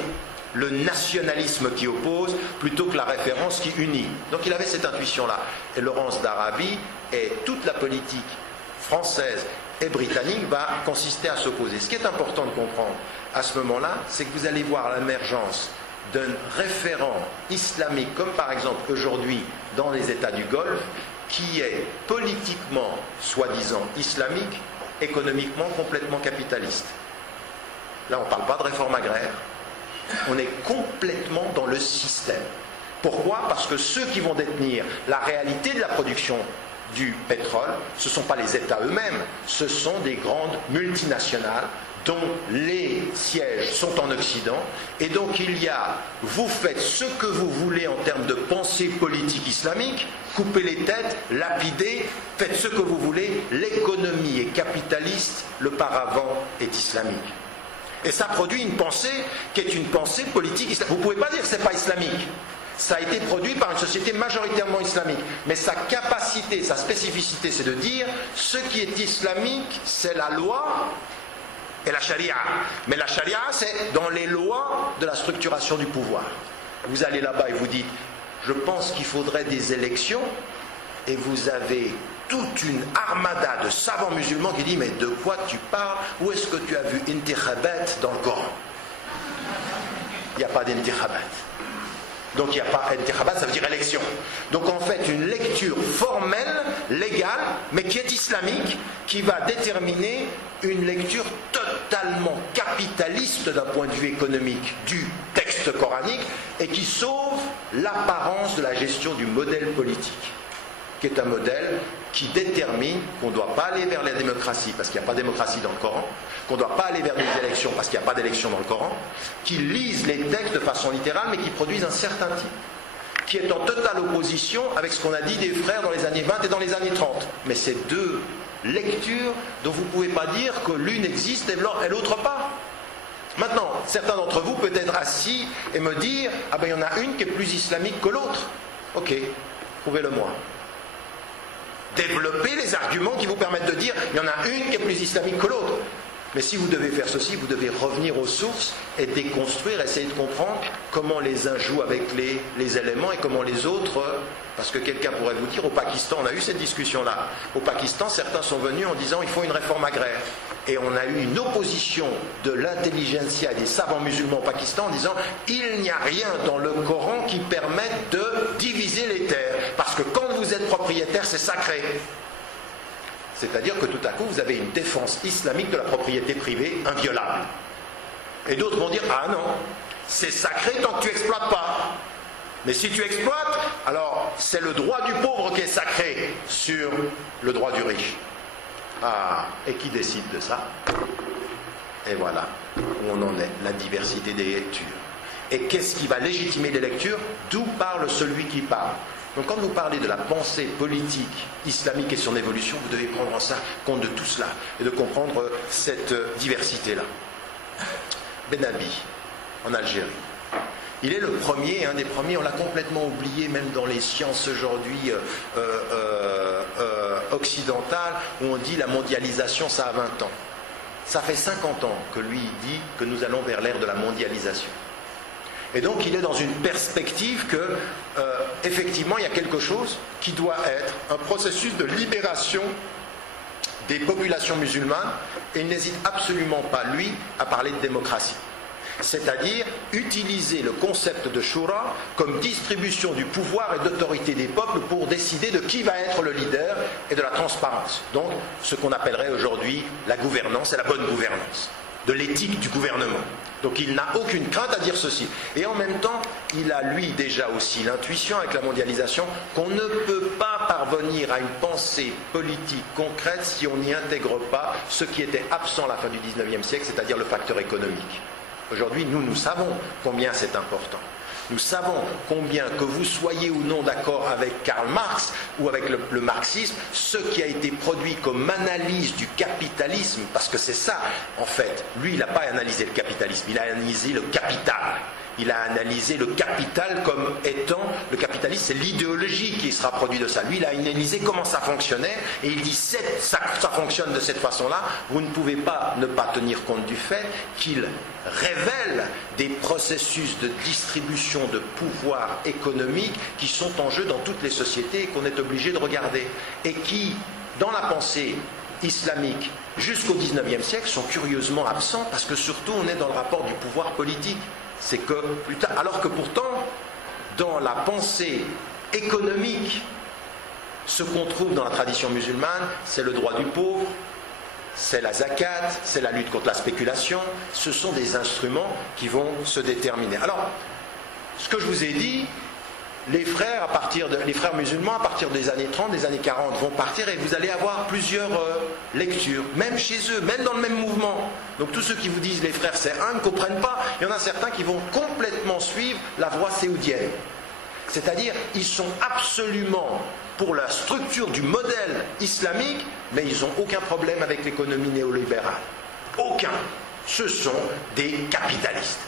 Le nationalisme qui oppose plutôt que la référence qui unit. Donc il avait cette intuition-là. Et Laurence d'Arabie et toute la politique française et britannique va consister à s'opposer. Ce qui est important de comprendre à ce moment-là, c'est que vous allez voir l'émergence d'un référent islamique, comme par exemple aujourd'hui dans les États du Golfe, qui est politiquement, soi-disant, islamique, économiquement complètement capitaliste. Là, on ne parle pas de réforme agraire. On est complètement dans le système. Pourquoi? Parce que ceux qui vont détenir la réalité de la production du pétrole, ce ne sont pas les États eux-mêmes, ce sont des grandes multinationales dont les sièges sont en Occident, et donc il y a, vous faites ce que vous voulez en termes de pensée politique islamique, coupez les têtes, lapidez, faites ce que vous voulez, l'économie est capitaliste, le paravent est islamique. Et ça produit une pensée qui est une pensée politique islamique. Vous ne pouvez pas dire que ce n'est pas islamique. Ça a été produit par une société majoritairement islamique. Mais sa capacité, sa spécificité, c'est de dire ce qui est islamique, c'est la loi et la charia. Mais la charia, c'est dans les lois de la structuration du pouvoir. Vous allez là-bas et vous dites, je pense qu'il faudrait des élections, et vous avez toute une armada de savants musulmans qui dit, mais de quoi tu parles? Où est-ce que tu as vu intikhabat dans le Coran? Il n'y a pas d'intikhabat. Donc il n'y a pas intikhabat, ça veut dire élection. Donc en fait une lecture formelle, légale, mais qui est islamique, qui va déterminer une lecture totalement capitaliste d'un point de vue économique du texte coranique, et qui sauve l'apparence de la gestion du modèle politique, qui est un modèle qui détermine qu'on ne doit pas aller vers la démocratie parce qu'il n'y a pas de démocratie dans le Coran, qu'on ne doit pas aller vers des élections parce qu'il n'y a pas d'élections dans le Coran, qui lisent les textes de façon littérale mais qui produisent un certain type, qui est en totale opposition avec ce qu'on a dit des frères dans les années 20 et dans les années 30. Mais c'est deux lectures dont vous ne pouvez pas dire que l'une existe et l'autre pas. Maintenant, certains d'entre vous peuvent être assis et me dire « Ah ben il y en a une qui est plus islamique que l'autre. » Ok, prouvez-le-moi. Développez les arguments qui vous permettent de dire il y en a une qui est plus islamique que l'autre. Mais si vous devez faire ceci, vous devez revenir aux sources et déconstruire, essayer de comprendre comment les uns jouent avec les éléments et comment les autres... Parce que quelqu'un pourrait vous dire, au Pakistan, on a eu cette discussion-là. Au Pakistan, certains sont venus en disant il faut une réforme agraire. Et on a eu une opposition de l'intelligentsia et des savants musulmans au Pakistan en disant il n'y a rien dans le Coran qui permette de diviser les terres. Parce que quand vous êtes propriétaire, c'est sacré. C'est-à-dire que tout à coup, vous avez une défense islamique de la propriété privée inviolable. Et d'autres vont dire ah non, c'est sacré tant que tu n'exploites pas. Mais si tu exploites, alors c'est le droit du pauvre qui est sacré sur le droit du riche. Ah, et qui décide de ça? Et voilà où on en est, la diversité des lectures. Et qu'est-ce qui va légitimer les lectures? D'où parle celui qui parle. Donc quand vous parlez de la pensée politique islamique et son évolution, vous devez prendre en compte de tout cela et de comprendre cette diversité-là. Ben Ali, en Algérie. Il est le premier, un des premiers, on l'a complètement oublié, même dans les sciences aujourd'hui occidentales, où on dit la mondialisation, ça a 20 ans. Ça fait 50 ans que lui dit que nous allons vers l'ère de la mondialisation. Et donc il est dans une perspective que, effectivement, il y a quelque chose qui doit être un processus de libération des populations musulmanes, et il n'hésite absolument pas, lui, à parler de démocratie. C'est-à-dire utiliser le concept de Shura comme distribution du pouvoir et d'autorité des peuples pour décider de qui va être le leader et de la transparence. Donc ce qu'on appellerait aujourd'hui la gouvernance et la bonne gouvernance, de l'éthique du gouvernement. Donc il n'a aucune crainte à dire ceci. Et en même temps, il a lui déjà aussi l'intuition avec la mondialisation qu'on ne peut pas parvenir à une pensée politique concrète si on n'y intègre pas ce qui était absent à la fin du XIXe siècle, c'est-à-dire le facteur économique. Aujourd'hui, nous savons combien c'est important. Nous savons combien, que vous soyez ou non d'accord avec Karl Marx ou avec le marxisme, ce qui a été produit comme analyse du capitalisme, parce que c'est ça, en fait, lui, il n'a pas analysé le capitalisme, il a analysé le capital. Il a analysé le capital comme étant, le capitalisme c'est l'idéologie qui sera produit de ça. Lui il a analysé comment ça fonctionnait et il dit ça fonctionne de cette façon-là. Vous ne pouvez pas ne pas tenir compte du fait qu'il révèle des processus de distribution de pouvoir économique qui sont en jeu dans toutes les sociétés et qu'on est obligé de regarder. Et qui, dans la pensée islamique jusqu'au XIXe siècle, sont curieusement absents parce que surtout on est dans le rapport du pouvoir politique. C'est que plus tard, alors que pourtant, dans la pensée économique, ce qu'on trouve dans la tradition musulmane, c'est le droit du pauvre, c'est la zakat, c'est la lutte contre la spéculation. Ce sont des instruments qui vont se déterminer. Alors, ce que je vous ai dit, les frères musulmans, à partir des années 30, des années 40, vont partir et vous allez avoir plusieurs lectures, même chez eux, même dans le même mouvement. Donc tous ceux qui vous disent les frères c'est un ne comprennent pas. Il y en a certains qui vont complètement suivre la voie séoudienne. C'est-à-dire, ils sont absolument pour la structure du modèle islamique, mais ils n'ont aucun problème avec l'économie néolibérale. Aucun. Ce sont des capitalistes.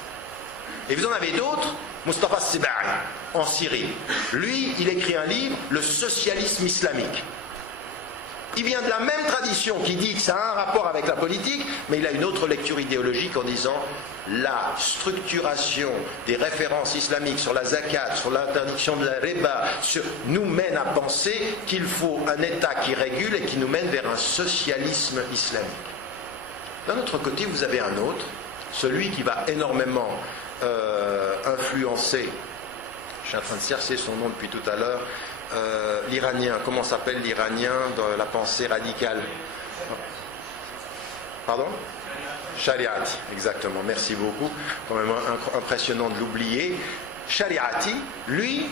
Et vous en avez d'autres, Mustafa Sebari, en Syrie. Lui, il écrit un livre, Le socialisme islamique. Il vient de la même tradition qui dit que ça a un rapport avec la politique, mais il a une autre lecture idéologique en disant la structuration des références islamiques sur la zakat, sur l'interdiction de la riba, nous mène à penser qu'il faut un État qui régule et qui nous mène vers un socialisme islamique. D'un autre côté, vous avez un autre, celui qui va énormément influencer, je suis en train de chercher son nom depuis tout à l'heure, l'Iranien, comment s'appelle l'Iranien dans la pensée radicale? Pardon? Shariati, exactement, merci beaucoup, quand même impressionnant de l'oublier. Shariati, lui,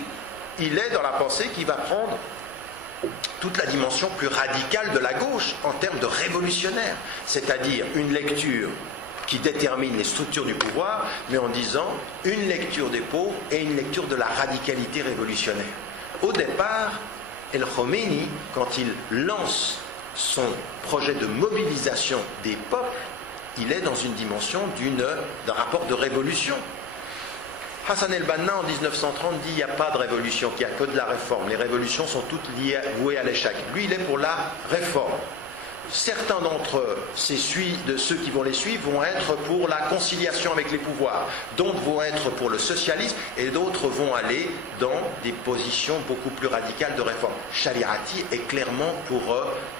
il est dans la pensée qui va prendre toute la dimension plus radicale de la gauche en termes de révolutionnaire, c'est-à-dire une lecture qui détermine les structures du pouvoir, mais en disant une lecture des pauvres et une lecture de la radicalité révolutionnaire. Au départ, El Khomeini, quand il lance son projet de mobilisation des peuples, il est dans une dimension d'un rapport de révolution. Hassan el-Banna en 1930 dit il n'y a pas de révolution, qu'il n'y a que de la réforme. Les révolutions sont toutes vouées à l'échec. Lui, il est pour la réforme. Certains d'entre ceux qui vont les suivre vont être pour la conciliation avec les pouvoirs, d'autres vont être pour le socialisme et d'autres vont aller dans des positions beaucoup plus radicales de réforme. Shariati est clairement pour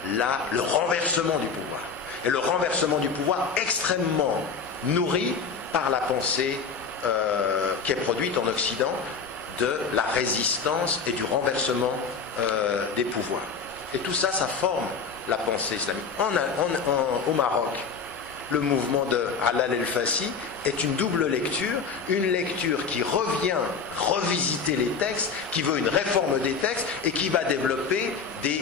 le renversement du pouvoir. Et le renversement du pouvoir extrêmement nourri par la pensée qui est produite en Occident de la résistance et du renversement des pouvoirs. Et tout ça, ça forme la pensée islamique. Au Maroc, le mouvement de Halal el-Fassi est une double lecture, une lecture qui revient revisiter les textes, qui veut une réforme des textes et qui va développer des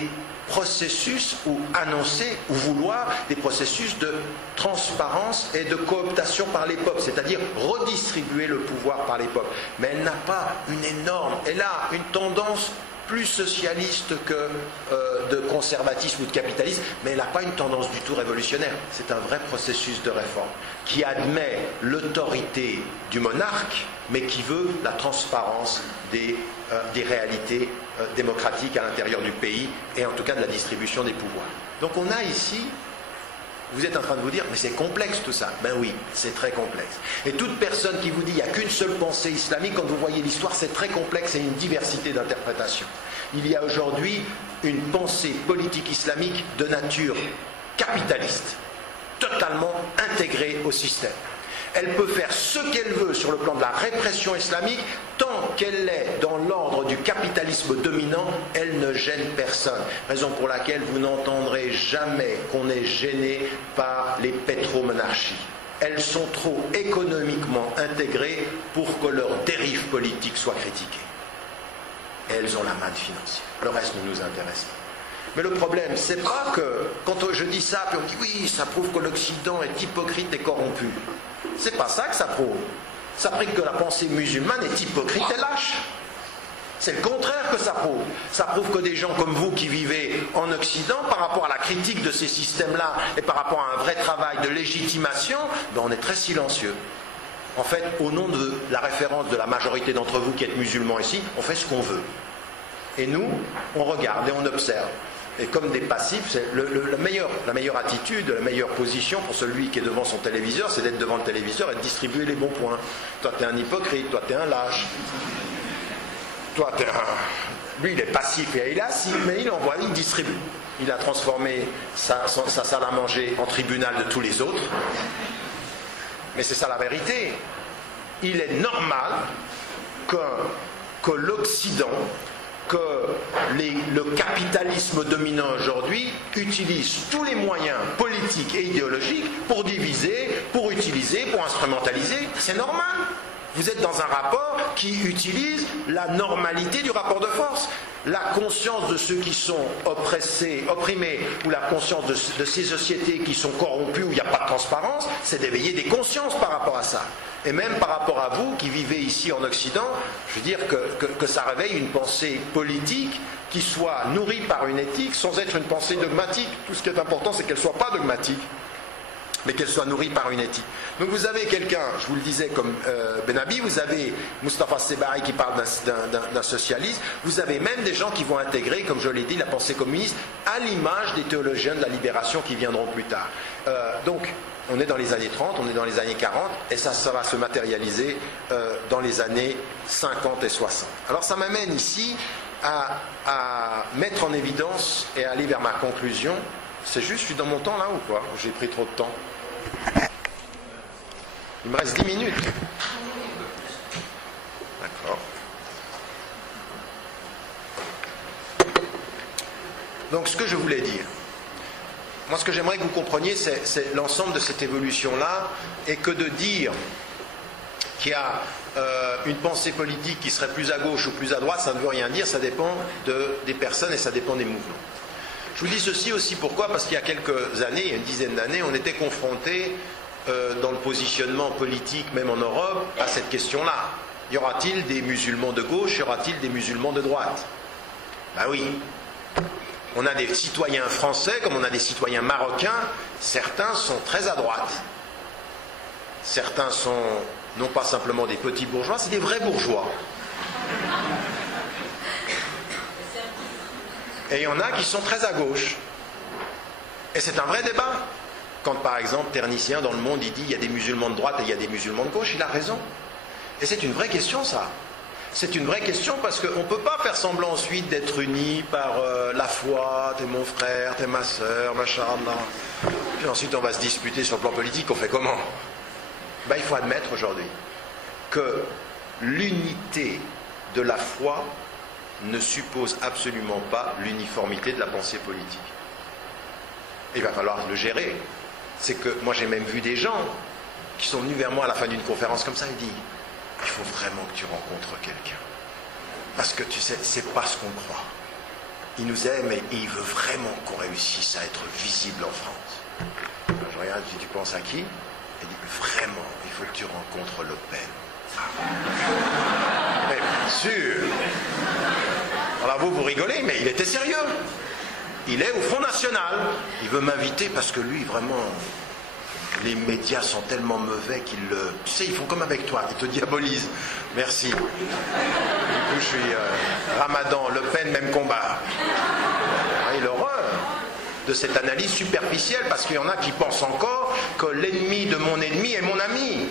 processus ou annoncer ou vouloir des processus de transparence et de cooptation par les peuples, c'est-à-dire redistribuer le pouvoir par les peuples. Mais elle n'a pas une énorme, elle a une tendance plus socialiste que de conservatisme ou de capitalisme, mais elle n'a pas une tendance du tout révolutionnaire. C'est un vrai processus de réforme qui admet l'autorité du monarque, mais qui veut la transparence des réalités démocratiques à l'intérieur du pays et en tout cas de la distribution des pouvoirs. Donc on a ici, vous êtes en train de vous dire, mais c'est complexe tout ça. Ben oui, c'est très complexe. Et toute personne qui vous dit qu'il n'y a qu'une seule pensée islamique, quand vous voyez l'histoire, c'est très complexe et une diversité d'interprétations. Il y a aujourd'hui une pensée politique islamique de nature capitaliste, totalement intégrée au système. Elle peut faire ce qu'elle veut sur le plan de la répression islamique, tant qu'elle est dans l'ordre du capitalisme dominant, elle ne gêne personne. Raison pour laquelle vous n'entendrez jamais qu'on est gêné par les pétromonarchies. Elles sont trop économiquement intégrées pour que leur dérive politique soit critiquée. Et elles ont la manne financière. Le reste ne nous intéresse pas. Mais le problème, c'est pas que, quand je dis ça, puis on dit oui, ça prouve que l'Occident est hypocrite et corrompu. C'est pas ça que ça prouve. Ça prouve que la pensée musulmane est hypocrite et lâche. C'est le contraire que ça prouve. Ça prouve que des gens comme vous qui vivez en Occident, par rapport à la critique de ces systèmes-là et par rapport à un vrai travail de légitimation, ben on est très silencieux. En fait, au nom de la référence de la majorité d'entre vous qui êtes musulmans ici, on fait ce qu'on veut. Et nous, on regarde et on observe. Et comme des passifs, c'est la meilleure attitude, la meilleure position pour celui qui est devant son téléviseur, c'est d'être devant le téléviseur et de distribuer les bons points. Toi, t'es un hypocrite, toi, t'es un lâche. Toi, t'es un... Lui, il est passif et il est assis, mais il envoie, il distribue. Il a transformé sa salle à manger en tribunal de tous les autres. Mais c'est ça la vérité. Il est normal que l'Occident, que le capitalisme dominant aujourd'hui utilise tous les moyens politiques et idéologiques pour diviser, pour utiliser, pour instrumentaliser. C'est normal. Vous êtes dans un rapport qui utilise la normalité du rapport de force. La conscience de ceux qui sont opprimés, ou la conscience de ces sociétés qui sont corrompues, où il n'y a pas de transparence, c'est d'éveiller des consciences par rapport à ça. Et même par rapport à vous qui vivez ici en Occident, je veux dire que ça réveille une pensée politique qui soit nourrie par une éthique sans être une pensée dogmatique. Tout ce qui est important, c'est qu'elle ne soit pas dogmatique, mais qu'elle soit nourrie par une éthique. Donc vous avez quelqu'un, je vous le disais comme Benabi, vous avez Mustafa Sebari qui parle d'un socialisme, vous avez même des gens qui vont intégrer, comme je l'ai dit, la pensée communiste à l'image des théologiens de la libération qui viendront plus tard. Donc on est dans les années 30, on est dans les années 40, et ça va se matérialiser dans les années 50 et 60. Alors ça m'amène ici à mettre en évidence et à aller vers ma conclusion. C'est juste, je suis dans mon temps là ou quoi? J'ai pris trop de temps. Il me reste 10 minutes. D'accord. Donc ce que je voulais dire, moi ce que j'aimerais que vous compreniez, c'est l'ensemble de cette évolution-là, et que de dire qu'il y a une pensée politique qui serait plus à gauche ou plus à droite, ça ne veut rien dire, ça dépend des personnes et ça dépend des mouvements. Je vous dis ceci aussi pourquoi, parce qu'il y a quelques années, il y a une dizaine d'années, on était confrontés dans le positionnement politique, même en Europe, à cette question-là. Y aura-t-il des musulmans de gauche, y aura-t-il des musulmans de droite? Ben oui. On a des citoyens français, comme on a des citoyens marocains, certains sont très à droite. Certains sont non pas simplement des petits bourgeois, c'est des vrais bourgeois. Et il y en a qui sont très à gauche. Et c'est un vrai débat. Quand par exemple Ternicien dans Le Monde il dit il y a des musulmans de droite et il y a des musulmans de gauche, il a raison. Et c'est une vraie question ça. C'est une vraie question parce qu'on ne peut pas faire semblant ensuite d'être unis par la foi, t'es mon frère, t'es ma soeur, machallah. Puis ensuite on va se disputer sur le plan politique, on fait comment? Ben, il faut admettre aujourd'hui que l'unité de la foi ne suppose absolument pas l'uniformité de la pensée politique. Il va falloir le gérer. c'est que moi j'ai même vu des gens qui sont venus vers moi à la fin d'une conférence comme ça et disent il faut vraiment que tu rencontres quelqu'un. Parce que tu sais, c'est pas ce qu'on croit. Il nous aime et il veut vraiment qu'on réussisse à être visible en France. Alors, je regarde, je dis, tu penses à qui? Il dit, vraiment, il faut que tu rencontres Le Pen. Mais bien sûr. Alors vous rigolez, mais il était sérieux. Il est au Front National. Il veut m'inviter parce que lui, vraiment, les médias sont tellement mauvais qu'ils le... Tu sais, ils font comme avec toi, ils te diabolisent. Merci. Du coup, je suis Ramadan, Le Pen, même combat. Et l'horreur de cette analyse superficielle, parce qu'il y en a qui pensent encore que l'ennemi de mon ennemi est mon ami.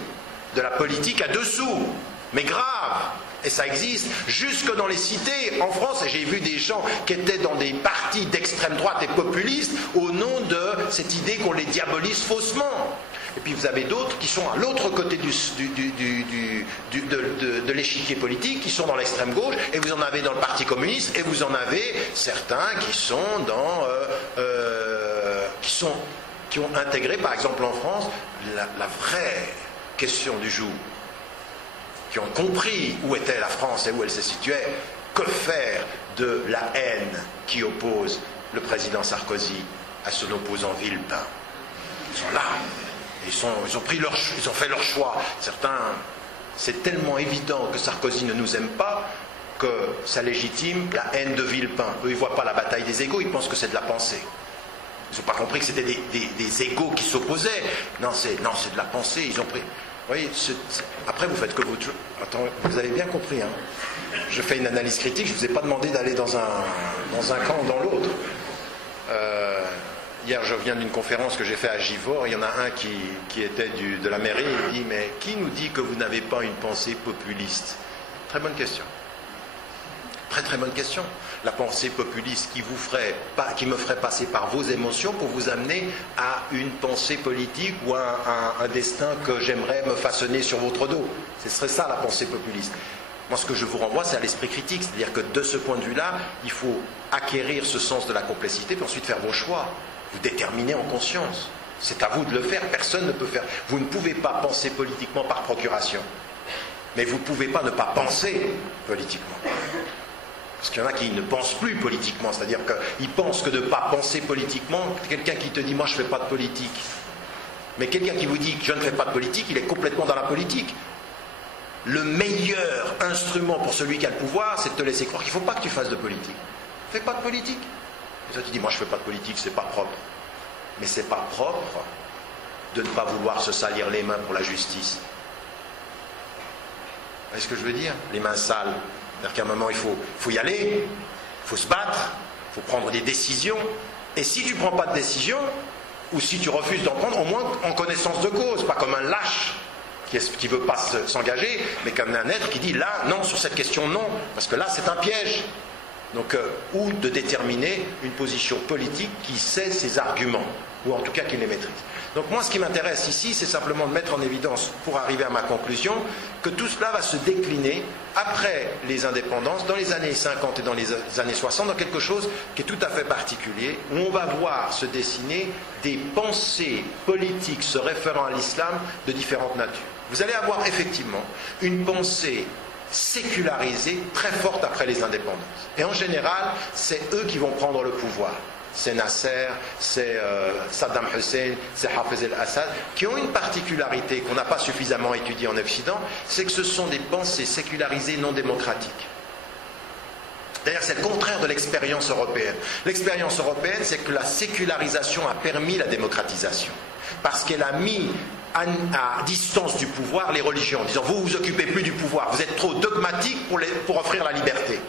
De la politique à dessous. Mais grave. Et ça existe jusque dans les cités en France. Et j'ai vu des gens qui étaient dans des partis d'extrême droite et populistes au nom de cette idée qu'on les diabolise faussement. Et puis vous avez d'autres qui sont à l'autre côté de l'échiquier politique, qui sont dans l'extrême gauche, et vous en avez dans le Parti communiste, et vous en avez certains qui sont qui ont intégré, par exemple en France, la vraie question du jour. Qui ont compris où était la France et où elle se situait, que faire de la haine qui oppose le président Sarkozy à son opposant Villepin. Ils sont là, ils ont fait leur choix. Certains, c'est tellement évident que Sarkozy ne nous aime pas que ça légitime la haine de Villepin. Eux, ils ne voient pas la bataille des égos, ils pensent que c'est de la pensée. Ils n'ont pas compris que c'était des égos qui s'opposaient. Non, c'est de la pensée. Ils ont pris... Vous voyez, après vous faites que vous... Attends, vous avez bien compris, hein. Je fais une analyse critique, je ne vous ai pas demandé d'aller dans un camp ou dans l'autre. Hier, je reviens d'une conférence que j'ai faite à Givors, il y en a un qui était de la mairie, il dit, mais qui nous dit que vous n'avez pas une pensée populiste? Très bonne question. Très très bonne question. La pensée populiste qui me ferait passer par vos émotions pour vous amener à une pensée politique ou à un destin que j'aimerais me façonner sur votre dos. Ce serait ça la pensée populiste. Moi, ce que je vous renvoie, c'est à l'esprit critique. C'est-à-dire que de ce point de vue-là, il faut acquérir ce sens de la complexité, puis ensuite faire vos choix. Vous déterminer en conscience. C'est à vous de le faire, personne ne peut faire. Vous ne pouvez pas penser politiquement par procuration. Mais vous ne pouvez pas ne pas penser politiquement. Parce qu'il y en a qui ne pensent plus politiquement, c'est-à-dire qu'ils pensent que de ne pas penser politiquement, quelqu'un qui te dit « moi je ne fais pas de politique ». Mais quelqu'un qui vous dit que je ne fais pas de politique, il est complètement dans la politique. Le meilleur instrument pour celui qui a le pouvoir, c'est de te laisser croire qu'il ne faut pas que tu fasses de politique. Fais pas de politique. Et toi tu dis « moi je ne fais pas de politique, c'est pas propre ». Mais c'est pas propre de ne pas vouloir se salir les mains pour la justice. Vous voyez ce que je veux dire? Les mains sales. C'est-à-dire qu'à un moment, il faut y aller, il faut se battre, il faut prendre des décisions. Et si tu ne prends pas de décision, ou si tu refuses d'en prendre, au moins en connaissance de cause, pas comme un lâche qui ne veut pas s'engager, mais comme un être qui dit là, non, sur cette question, non, parce que là, c'est un piège. Donc, ou de déterminer une position politique qui sait ses arguments, ou en tout cas qui les maîtrise. Donc moi, ce qui m'intéresse ici, c'est simplement de mettre en évidence, pour arriver à ma conclusion, que tout cela va se décliner après les indépendances, dans les années 50 et dans les années 60, dans quelque chose qui est tout à fait particulier, où on va voir se dessiner des pensées politiques se référant à l'islam de différentes natures. Vous allez avoir effectivement une pensée sécularisée très forte après les indépendances. Et en général, c'est eux qui vont prendre le pouvoir. C'est Nasser, c'est Saddam Hussein, c'est Hafez el-Assad, qui ont une particularité qu'on n'a pas suffisamment étudiée en Occident, c'est que ce sont des pensées sécularisées non démocratiques. D'ailleurs, c'est le contraire de l'expérience européenne. L'expérience européenne, c'est que la sécularisation a permis la démocratisation, parce qu'elle a mis à distance du pouvoir les religions, en disant vous vous occupez plus du pouvoir, vous êtes trop dogmatique pour offrir la liberté.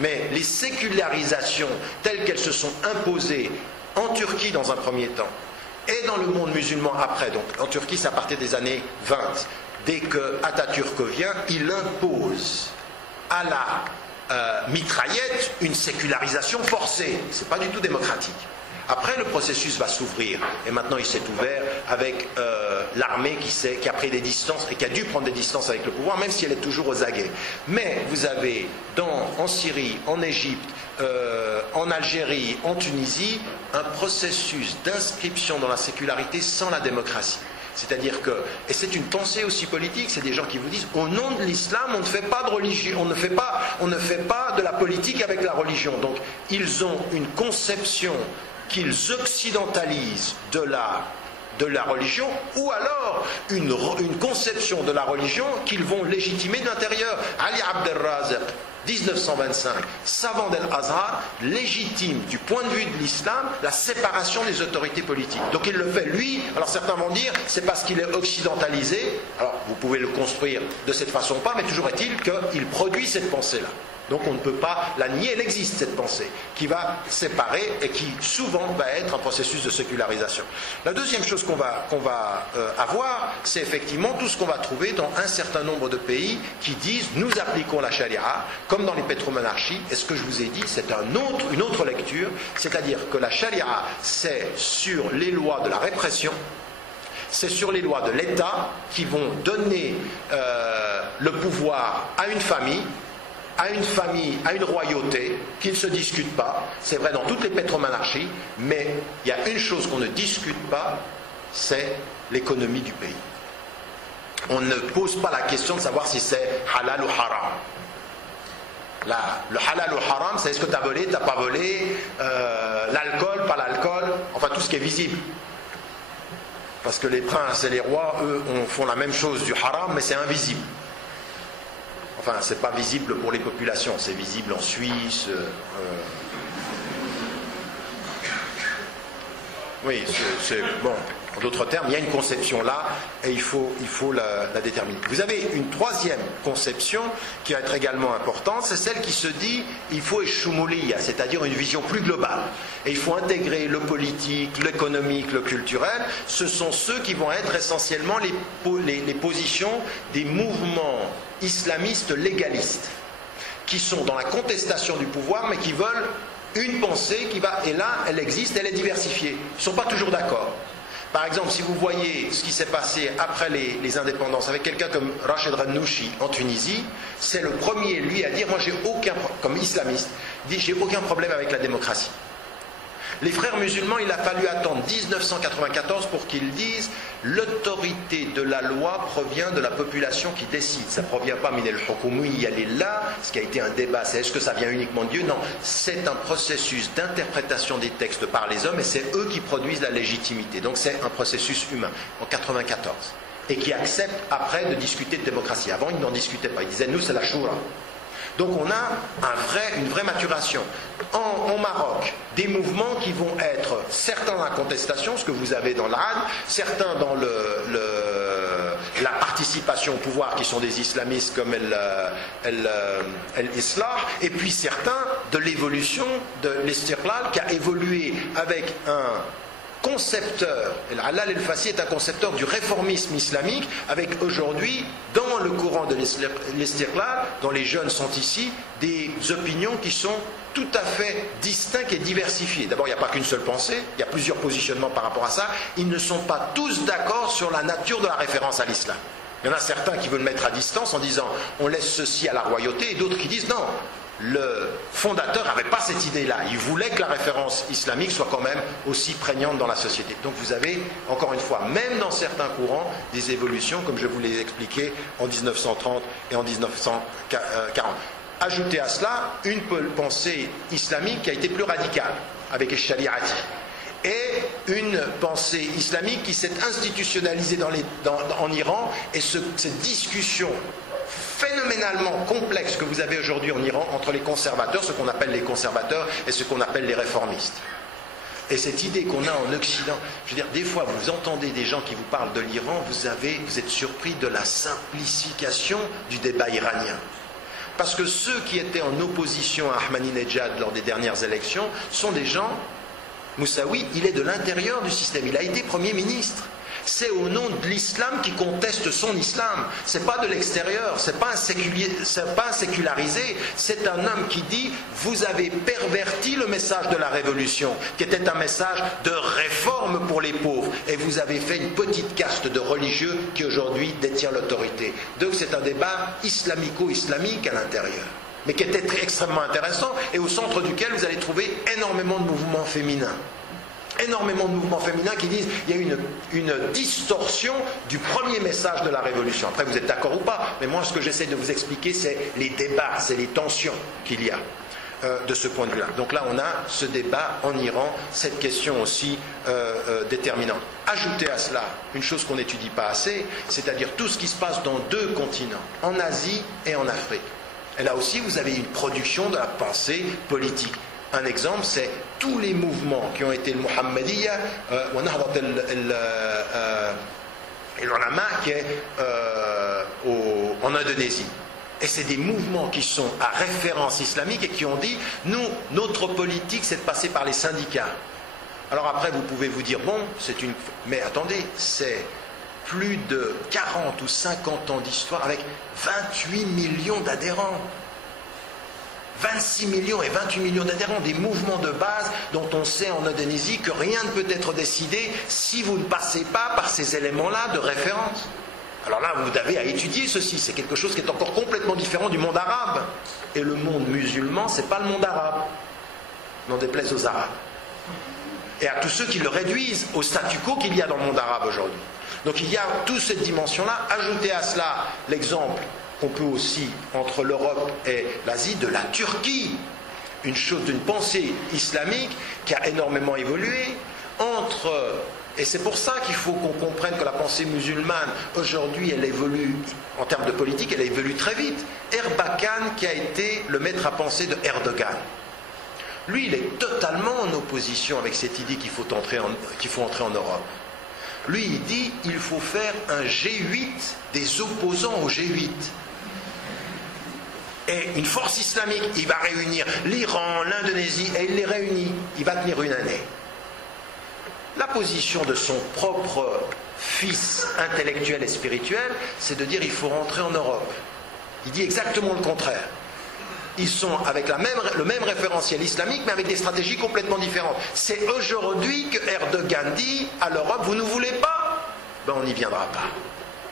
Mais les sécularisations telles qu'elles se sont imposées en Turquie dans un premier temps et dans le monde musulman après, donc en Turquie c'est à partir des années 20, dès que Atatürk vient, il impose à la mitraillette une sécularisation forcée. C'est pas du tout démocratique. Après, le processus va s'ouvrir, et maintenant il s'est ouvert avec l'armée qui a pris des distances et qui a dû prendre des distances avec le pouvoir, même si elle est toujours aux aguets. Mais vous avez en Syrie, en Égypte, en Algérie, en Tunisie, un processus d'inscription dans la sécularité sans la démocratie. C'est-à-dire que, et c'est une pensée aussi politique, c'est des gens qui vous disent, au nom de l'islam, on ne fait pas de religion, on ne fait pas de la politique avec la religion. Donc, ils ont une conception qu'ils occidentalisent de la religion, ou alors une conception de la religion qu'ils vont légitimer de l'intérieur. Ali Abdelrazek, 1925, savant d'El-Azhar, légitime du point de vue de l'islam la séparation des autorités politiques. Donc il le fait lui. Alors certains vont dire c'est parce qu'il est occidentalisé. Alors vous pouvez le construire de cette façon ou pas, mais toujours est-il qu'il produit cette pensée-là. Donc on ne peut pas la nier, elle existe cette pensée qui va séparer et qui souvent va être un processus de sécularisation. La deuxième chose qu'on va avoir, c'est effectivement tout ce qu'on va trouver dans un certain nombre de pays qui disent nous appliquons la charia, comme dans les pétromonarchies, et ce que je vous ai dit c'est une autre lecture, c'est-à-dire que la charia c'est sur les lois de la répression, c'est sur les lois de l'État qui vont donner le pouvoir à une famille, à une royauté qui ne se discute pas. C'est vrai dans toutes les pétromonarchies, mais il y a une chose qu'on ne discute pas, c'est l'économie du pays. On ne pose pas la question de savoir si c'est halal ou haram. Le halal ou haram, c'est est-ce que tu as volé, tu n'as pas volé, l'alcool, pas l'alcool, enfin tout ce qui est visible. Parce que les princes et les rois, eux, font la même chose du haram, mais c'est invisible. Enfin, c'est pas visible pour les populations, c'est visible en Suisse. Oui, c'est bon. En d'autres termes, il y a une conception là et il faut la déterminer. Vous avez une troisième conception qui va être également importante, c'est celle qui se dit il faut échoumoulia, c'est-à-dire une vision plus globale. Et il faut intégrer le politique, l'économique, le culturel. Ce sont ceux qui vont être essentiellement les positions des mouvements islamistes légalistes, qui sont dans la contestation du pouvoir, mais qui veulent une pensée qui va, et là, elle existe, elle est diversifiée. Ils ne sont pas toujours d'accord. Par exemple, si vous voyez ce qui s'est passé après les indépendances avec quelqu'un comme Rachid Ghannouchi en Tunisie, c'est le premier, lui, à dire, moi j'ai aucun, comme islamiste, dit j'ai aucun problème avec la démocratie. Les frères musulmans, il a fallu attendre 1994 pour qu'ils disent l'autorité de la loi provient de la population qui décide. Ça ne provient pas min al-hukumi, elle est là. Ce qui a été un débat, c'est est-ce que ça vient uniquement de Dieu? Non, c'est un processus d'interprétation des textes par les hommes et c'est eux qui produisent la légitimité. Donc c'est un processus humain en 1994 et qui accepte après de discuter de démocratie. Avant, ils n'en discutaient pas. Ils disaient nous, c'est la choura. Donc on a une vraie maturation. En Maroc, des mouvements qui vont être certains dans la contestation, ce que vous avez dans l'Ad, certains dans la participation au pouvoir qui sont des islamistes comme l'Islah, et puis certains de l'évolution de l'Istiqlal qui a évolué avec un concepteur, Al-Halal El-Fassi est un concepteur du réformisme islamique, avec aujourd'hui, dans le courant de l'Istiqlal, dont les jeunes sont ici, des opinions qui sont tout à fait distinctes et diversifiées. D'abord, il n'y a pas qu'une seule pensée, il y a plusieurs positionnements par rapport à ça. Ils ne sont pas tous d'accord sur la nature de la référence à l'islam. Il y en a certains qui veulent mettre à distance en disant on laisse ceci à la royauté, et d'autres qui disent non. Le fondateur n'avait pas cette idée-là. Il voulait que la référence islamique soit quand même aussi prégnante dans la société. Donc vous avez, encore une fois, même dans certains courants, des évolutions, comme je vous l'ai expliqué en 1930 et en 1940. Ajoutez à cela une pensée islamique qui a été plus radicale, avec les shari'ati. Et une pensée islamique qui s'est institutionnalisée en Iran, et cette discussion phénoménalement complexe que vous avez aujourd'hui en Iran entre les conservateurs, ce qu'on appelle les conservateurs, et ce qu'on appelle les réformistes. Et cette idée qu'on a en Occident, je veux dire, des fois vous entendez des gens qui vous parlent de l'Iran, vous êtes surpris de la simplification du débat iranien. Parce que ceux qui étaient en opposition à Ahmadinejad lors des dernières élections sont des gens, Moussaoui, il est de l'intérieur du système, il a été Premier ministre. C'est au nom de l'islam qui conteste son islam. C'est pas de l'extérieur, c'est pas un sécularisé. C'est un homme qui dit vous avez perverti le message de la révolution, qui était un message de réforme pour les pauvres, et vous avez fait une petite caste de religieux qui aujourd'hui détient l'autorité. Donc c'est un débat islamico-islamique à l'intérieur. mais qui était extrêmement intéressant et au centre duquel vous allez trouver énormément de mouvements féminins. Énormément de mouvements féminins qui disent qu'il y a une distorsion du premier message de la Révolution. Après, vous êtes d'accord ou pas, mais moi, ce que j'essaie de vous expliquer, c'est les débats, c'est les tensions qu'il y a de ce point de vue-là. Donc là, on a ce débat en Iran, cette question aussi déterminante. Ajoutez à cela une chose qu'on n'étudie pas assez, c'est-à-dire tout ce qui se passe dans deux continents, en Asie et en Afrique. Et là aussi, vous avez une production de la pensée politique. Un exemple, c'est tous les mouvements qui ont été le Muhammadiyya, l'ulama qui est en Indonésie. Et c'est des mouvements qui sont à référence islamique et qui ont dit, nous, notre politique, c'est de passer par les syndicats. Alors après, vous pouvez vous dire, bon, c'est une... Mais attendez, c'est plus de 40 ou 50 ans d'histoire avec 28 millions d'adhérents. 26 millions et 28 millions d'adhérents, des mouvements de base dont on sait en Indonésie que rien ne peut être décidé si vous ne passez pas par ces éléments-là de référence. Alors là, vous avez à étudier ceci, c'est quelque chose qui est encore complètement différent du monde arabe. Et le monde musulman, c'est pas le monde arabe, n'en déplaise aux Arabes. Et à tous ceux qui le réduisent au statu quo qu'il y a dans le monde arabe aujourd'hui. Donc il y a toute cette dimension-là. Ajoutez à cela l'exemple qu'on peut aussi, entre l'Europe et l'Asie, de la Turquie, une chose d'une pensée islamique qui a énormément évolué et c'est pour ça qu'il faut qu'on comprenne que la pensée musulmane, aujourd'hui, elle évolue, en termes de politique, elle évolue très vite. Erbakan, qui a été le maître à penser de Erdogan. Lui, il est totalement en opposition avec cette idée qu'il faut entrer en Europe. Lui, il dit il faut faire un G8 des opposants au G8. Et une force islamique, il va réunir l'Iran, l'Indonésie, et il les réunit. Il va tenir une année. La position de son propre fils intellectuel et spirituel, c'est de dire il faut rentrer en Europe. Il dit exactement le contraire. Ils sont avec le même référentiel islamique, mais avec des stratégies complètement différentes. C'est aujourd'hui que Erdogan dit à l'Europe, vous ne voulez pas? Ben on n'y viendra pas.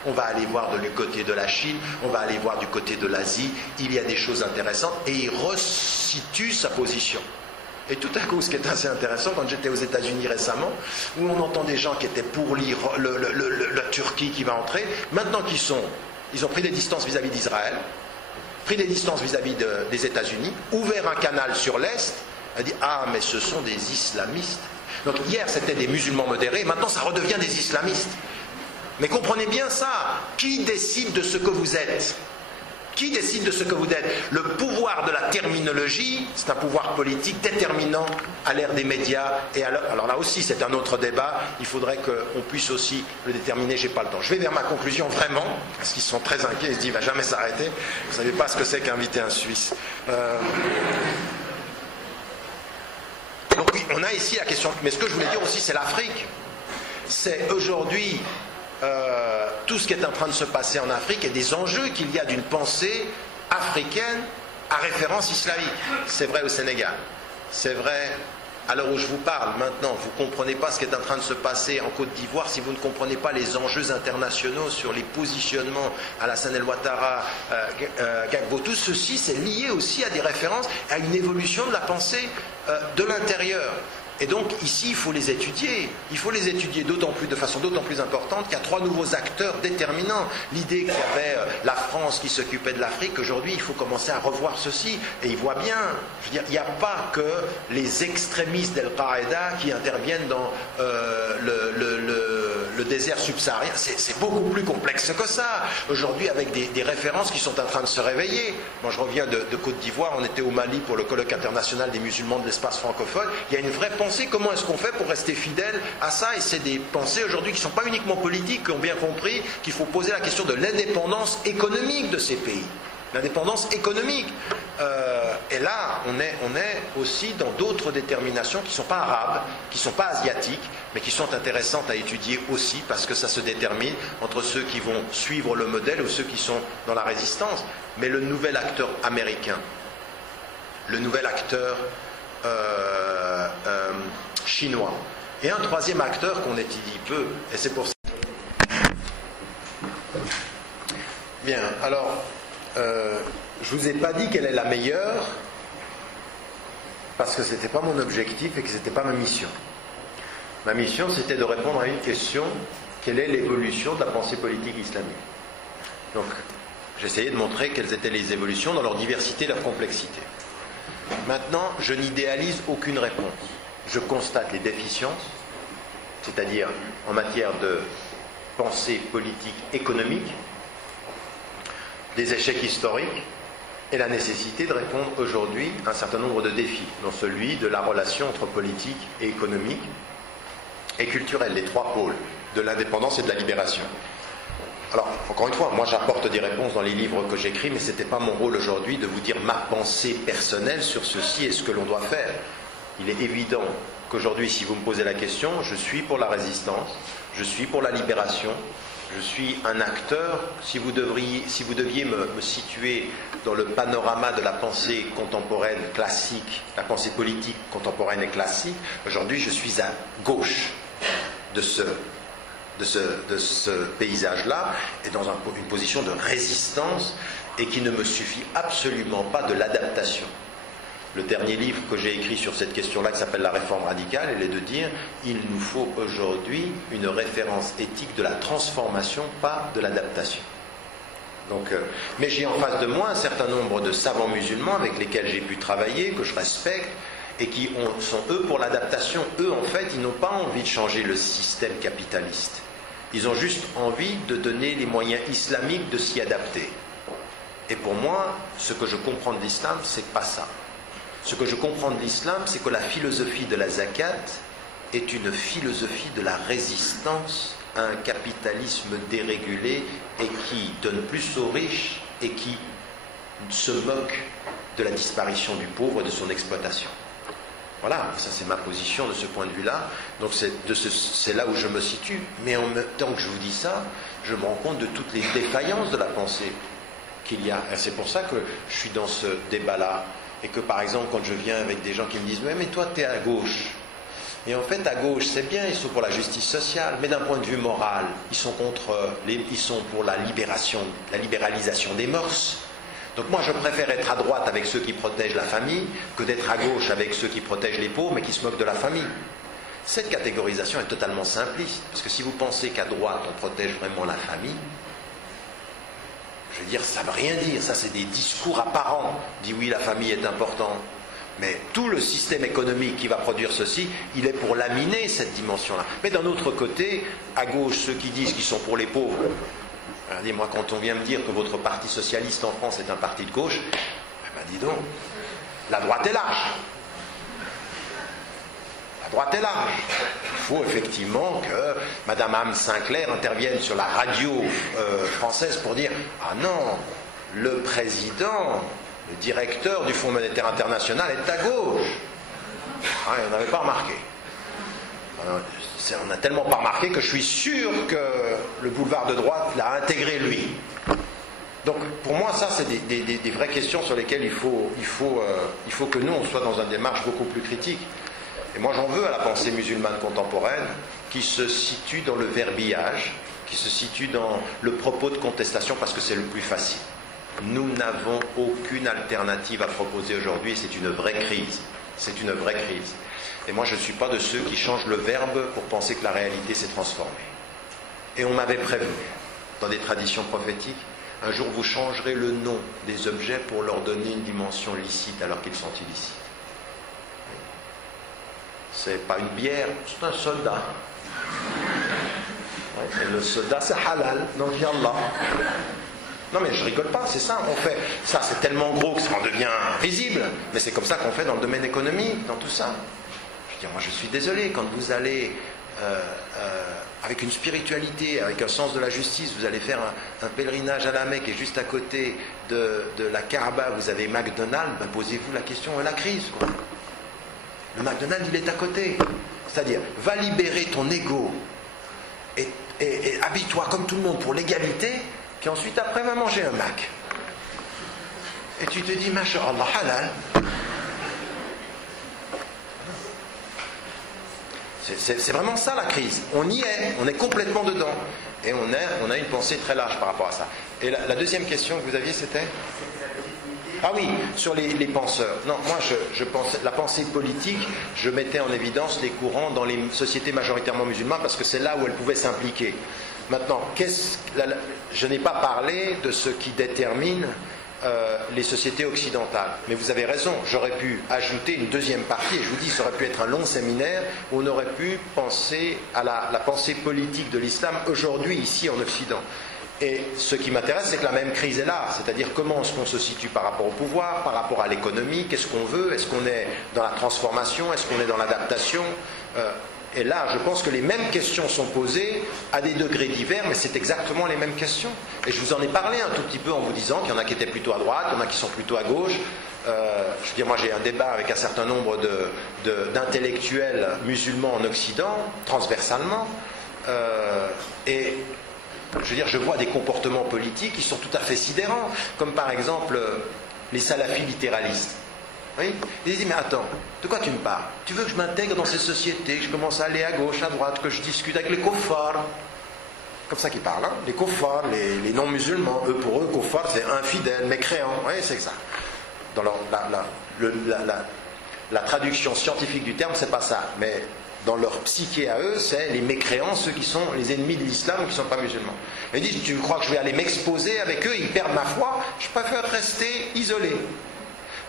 On va aller voir du côté de la Chine, on va aller voir du côté de l'Asie, il y a des choses intéressantes, et il resitue sa position. Et tout à coup, ce qui est assez intéressant, quand j'étais aux États-Unis récemment, où on entend des gens qui étaient pour la Turquie qui va entrer, maintenant ils ont pris des distances vis-à-vis d'Israël, pris des distances vis-à-vis des États-Unis, ouvert un canal sur l'Est, a dit « Ah, mais ce sont des islamistes ». Donc hier, c'était des musulmans modérés, maintenant ça redevient des islamistes. Mais comprenez bien ça, qui décide de ce que vous êtes ? Qui décide de ce que vous êtes? Le pouvoir de la terminologie, c'est un pouvoir politique déterminant à l'ère des médias. Et alors là aussi, c'est un autre débat. Il faudrait qu'on puisse aussi le déterminer. J'ai pas le temps. Je vais vers ma conclusion vraiment, parce qu'ils sont très inquiets. Ils se disent, il va jamais s'arrêter. Vous savez pas ce que c'est qu'inviter un Suisse. Donc oui, on a ici la question. Mais ce que je voulais dire aussi, c'est l'Afrique. C'est aujourd'hui. Tout ce qui est en train de se passer en Afrique et des enjeux qu'il y a d'une pensée africaine à référence islamique. C'est vrai au Sénégal, c'est vrai à l'heure où je vous parle maintenant. Vous ne comprenez pas ce qui est en train de se passer en Côte d'Ivoire si vous ne comprenez pas les enjeux internationaux sur les positionnements Alassane El Ouattara, Gbagbo. Tout ceci, c'est lié aussi à des références, à une évolution de la pensée de l'intérieur. Et donc ici, il faut les étudier. Il faut les étudier de façon d'autant plus importante qu'il y a trois nouveaux acteurs déterminants. L'idée qu'il y avait la France qui s'occupait de l'Afrique, aujourd'hui, il faut commencer à revoir ceci. Et il voit bien, je veux dire, il n'y a pas que les extrémistes d'Al-Qaïda qui interviennent dans le désert subsaharien. C'est beaucoup plus complexe que ça. Aujourd'hui, avec des références qui sont en train de se réveiller. Moi, je reviens de Côte d'Ivoire. On était au Mali pour le colloque international des musulmans de l'espace francophone. Il y a une vraie pensée. Comment est-ce qu'on fait pour rester fidèle à ça? Et c'est des pensées aujourd'hui qui ne sont pas uniquement politiques, qui ont bien compris qu'il faut poser la question de l'indépendance économique de ces pays. L'indépendance économique. Et là, on est aussi dans d'autres déterminations qui ne sont pas arabes, qui ne sont pas asiatiques, mais qui sont intéressantes à étudier aussi, parce que ça se détermine entre ceux qui vont suivre le modèle ou ceux qui sont dans la résistance. Mais le nouvel acteur américain, le nouvel acteur chinois. Et un troisième acteur qu'on étudie peu, et c'est pour ça. Bien, alors, je ne vous ai pas dit quelle est la meilleure, parce que ce n'était pas mon objectif et que ce n'était pas ma mission. Ma mission, c'était de répondre à une question: quelle est l'évolution de la pensée politique islamique? Donc, j'essayais de montrer quelles étaient les évolutions dans leur diversité et leur complexité. Maintenant, je n'idéalise aucune réponse. Je constate les déficiences, c'est-à-dire en matière de pensée politique économique, des échecs historiques et la nécessité de répondre aujourd'hui à un certain nombre de défis, dont celui de la relation entre politique et économique et culturelle, les trois pôles de l'indépendance et de la libération. Alors, encore une fois, moi j'apporte des réponses dans les livres que j'écris, mais ce n'était pas mon rôle aujourd'hui de vous dire ma pensée personnelle sur ceci et ce que l'on doit faire. Il est évident qu'aujourd'hui, si vous me posez la question, je suis pour la résistance, je suis pour la libération, je suis un acteur. Si vous deviez me situer dans le panorama de la pensée contemporaine classique, la pensée politique contemporaine et classique, aujourd'hui je suis à gauche de ce paysage-là, et dans une position de résistance, et qui ne me suffit absolument pas de l'adaptation. Le dernier livre que j'ai écrit sur cette question-là, qui s'appelle La réforme radicale, elle est de dire: il nous faut aujourd'hui une référence éthique de la transformation, pas de l'adaptation. Donc, mais j'ai en face de moi un certain nombre de savants musulmans avec lesquels j'ai pu travailler, que je respecte, et qui sont eux pour l'adaptation. Eux, en fait, ils n'ont pas envie de changer le système capitaliste. Ils ont juste envie de donner les moyens islamiques de s'y adapter. Et pour moi, ce que je comprends de l'islam, c'est pas ça. Ce que je comprends de l'islam, c'est que la philosophie de la zakat est une philosophie de la résistance à un capitalisme dérégulé et qui donne plus aux riches et qui se moque de la disparition du pauvre et de son exploitation. Voilà, ça c'est ma position de ce point de vue-là. Donc c'est là où je me situe. Mais en même temps que je vous dis ça, je me rends compte de toutes les défaillances de la pensée qu'il y a. Et c'est pour ça que je suis dans ce débat-là. Et que par exemple, quand je viens avec des gens qui me disent: mais toi tu es à gauche. Et en fait, à gauche, c'est bien, ils sont pour la justice sociale, mais d'un point de vue moral, ils sont pour la libéralisation des mœurs. Donc moi, je préfère être à droite avec ceux qui protègent la famille que d'être à gauche avec ceux qui protègent les pauvres mais qui se moquent de la famille. Cette catégorisation est totalement simpliste, parce que si vous pensez qu'à droite, on protège vraiment la famille, je veux dire, ça ne veut rien dire. Ça, c'est des discours apparents. On dit oui, la famille est importante. Mais tout le système économique qui va produire ceci, il est pour laminer cette dimension-là. Mais d'un autre côté, à gauche, ceux qui disent qu'ils sont pour les pauvres. Regardez, moi, quand on vient me dire que votre parti socialiste en France est un parti de gauche, dis donc, la droite est large. La droite est large. Il faut effectivement que Mme Anne Sinclair intervienne sur la radio française pour dire: ah non, le président, le directeur du Fonds monétaire international est à gauche. Ah, on n'avait pas remarqué. On n'a tellement pas remarqué que je suis sûr que le boulevard de droite l'a intégré lui. Donc pour moi, ça c'est des vraies questions sur lesquelles il faut que nous on soit dans une démarche beaucoup plus critique. Et moi j'en veux à la pensée musulmane contemporaine qui se situe dans le verbillage, qui se situe dans le propos de contestation parce que c'est le plus facile. Nous n'avons aucune alternative à proposer aujourd'hui et c'est une vraie crise. C'est une vraie crise. Et moi je ne suis pas de ceux qui changent le verbe pour penser que la réalité s'est transformée. Et on m'avait prévenu, dans des traditions prophétiques, un jour vous changerez le nom des objets pour leur donner une dimension licite alors qu'ils sont illicites. C'est pas une bière, c'est un soldat. Ouais, et le soldat c'est halal, donc yallah. Non mais je rigole pas, c'est ça, on fait. Ça c'est tellement gros que ça en devient visible, mais c'est comme ça qu'on fait dans le domaine économique, dans tout ça. Je veux dire, moi je suis désolé, quand vous allez avec une spiritualité, avec un sens de la justice, vous allez faire un pèlerinage à la Mecque et juste à côté de la Kaaba, vous avez McDonald's, ben posez-vous la question de la crise, quoi. Le McDonald's, il est à côté. C'est-à-dire, va libérer ton ego et habille-toi comme tout le monde pour l'égalité, puis ensuite après va manger un Mac. Et tu te dis, Masha'Allah, halal. C'est vraiment ça la crise. On y est, on est complètement dedans. Et on a une pensée très large par rapport à ça. Et la deuxième question que vous aviez, c'était ? Ah oui, sur les penseurs. Non, moi, je pensais, la pensée politique, je mettais en évidence les courants dans les sociétés majoritairement musulmanes parce que c'est là où elles pouvaient s'impliquer. Maintenant, je n'ai pas parlé de ce qui détermine les sociétés occidentales. Mais vous avez raison, j'aurais pu ajouter une deuxième partie, et je vous dis, ça aurait pu être un long séminaire où on aurait pu penser à la pensée politique de l'islam aujourd'hui, ici en Occident. Et ce qui m'intéresse, c'est que la même crise est là, c'est-à-dire comment est-ce qu'on se situe par rapport au pouvoir, par rapport à l'économie, qu'est-ce qu'on veut, est-ce qu'on est dans la transformation, est-ce qu'on est dans l'adaptation et là, je pense que les mêmes questions sont posées à des degrés divers, mais c'est exactement les mêmes questions. Et je vous en ai parlé un tout petit peu en vous disant qu'il y en a qui étaient plutôt à droite, il y en a qui sont plutôt à gauche. Je veux dire, moi j'ai un débat avec un certain nombre d'intellectuels musulmans en Occident, transversalement, et je veux dire, je vois des comportements politiques qui sont tout à fait sidérants, comme par exemple les salafis littéralistes. Oui. Ils disent, mais attends, de quoi tu me parles? Tu veux que je m'intègre dans ces sociétés, que je commence à aller à gauche, à droite, que je discute avec les kuffars? Comme ça qu'ils parlent, hein? Les kuffars, les non-musulmans, pour eux, kuffar, c'est infidèle, mécréant. Oui, c'est ça. Dans la traduction scientifique du terme, c'est pas ça. Mais dans leur psyché à eux, c'est les mécréants, ceux qui sont les ennemis de l'islam ou qui ne sont pas musulmans. Ils disent, tu crois que je vais aller m'exposer avec eux, ils perdent ma foi, je préfère rester isolé.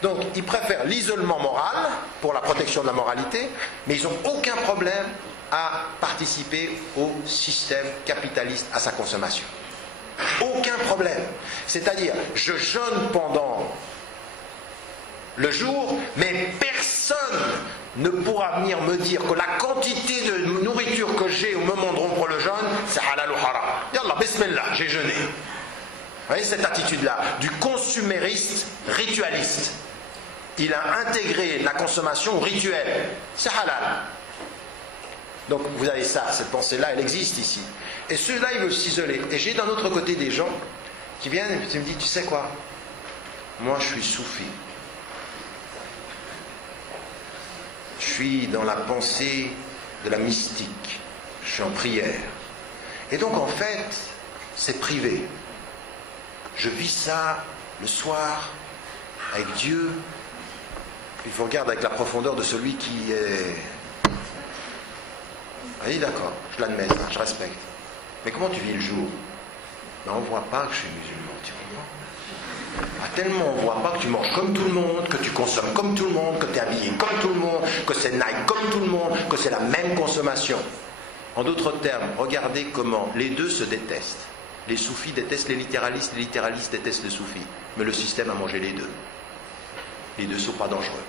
Donc, ils préfèrent l'isolement moral pour la protection de la moralité, mais ils n'ont aucun problème à participer au système capitaliste, à sa consommation. Aucun problème. C'est-à-dire, je jeûne pendant le jour, mais personne ne pourra venir me dire que la quantité de nourriture que j'ai au moment de rompre le jeûne, c'est halal ou haram. Yallah, bismillah, j'ai jeûné. Vous voyez cette attitude-là, du consumériste ritualiste. Il a intégré la consommation au rituel. C'est halal. Donc vous avez ça, cette pensée-là, elle existe ici. Et ceux-là, ils veulent s'isoler. Et j'ai d'un autre côté des gens qui viennent et qui me disent, tu sais quoi? Moi, je suis soufi. Je suis dans la pensée de la mystique. Je suis en prière. Et donc, en fait, c'est privé. Je vis ça le soir avec Dieu. Il faut regarder avec la profondeur de celui qui est... Oui, d'accord, je l'admets, je respecte. Mais comment tu vis le jour? Ben, on ne voit pas que je suis musulman, tu comprends? Ah, tellement on ne voit pas que tu manges comme tout le monde, que tu consommes comme tout le monde, que tu es habillé comme tout le monde, que c'est Nike comme tout le monde, que c'est la même consommation. En d'autres termes, regardez comment les deux se détestent. Les soufis détestent les littéralistes détestent les soufis. Mais le système a mangé les deux. Les deux ne sont pas dangereux.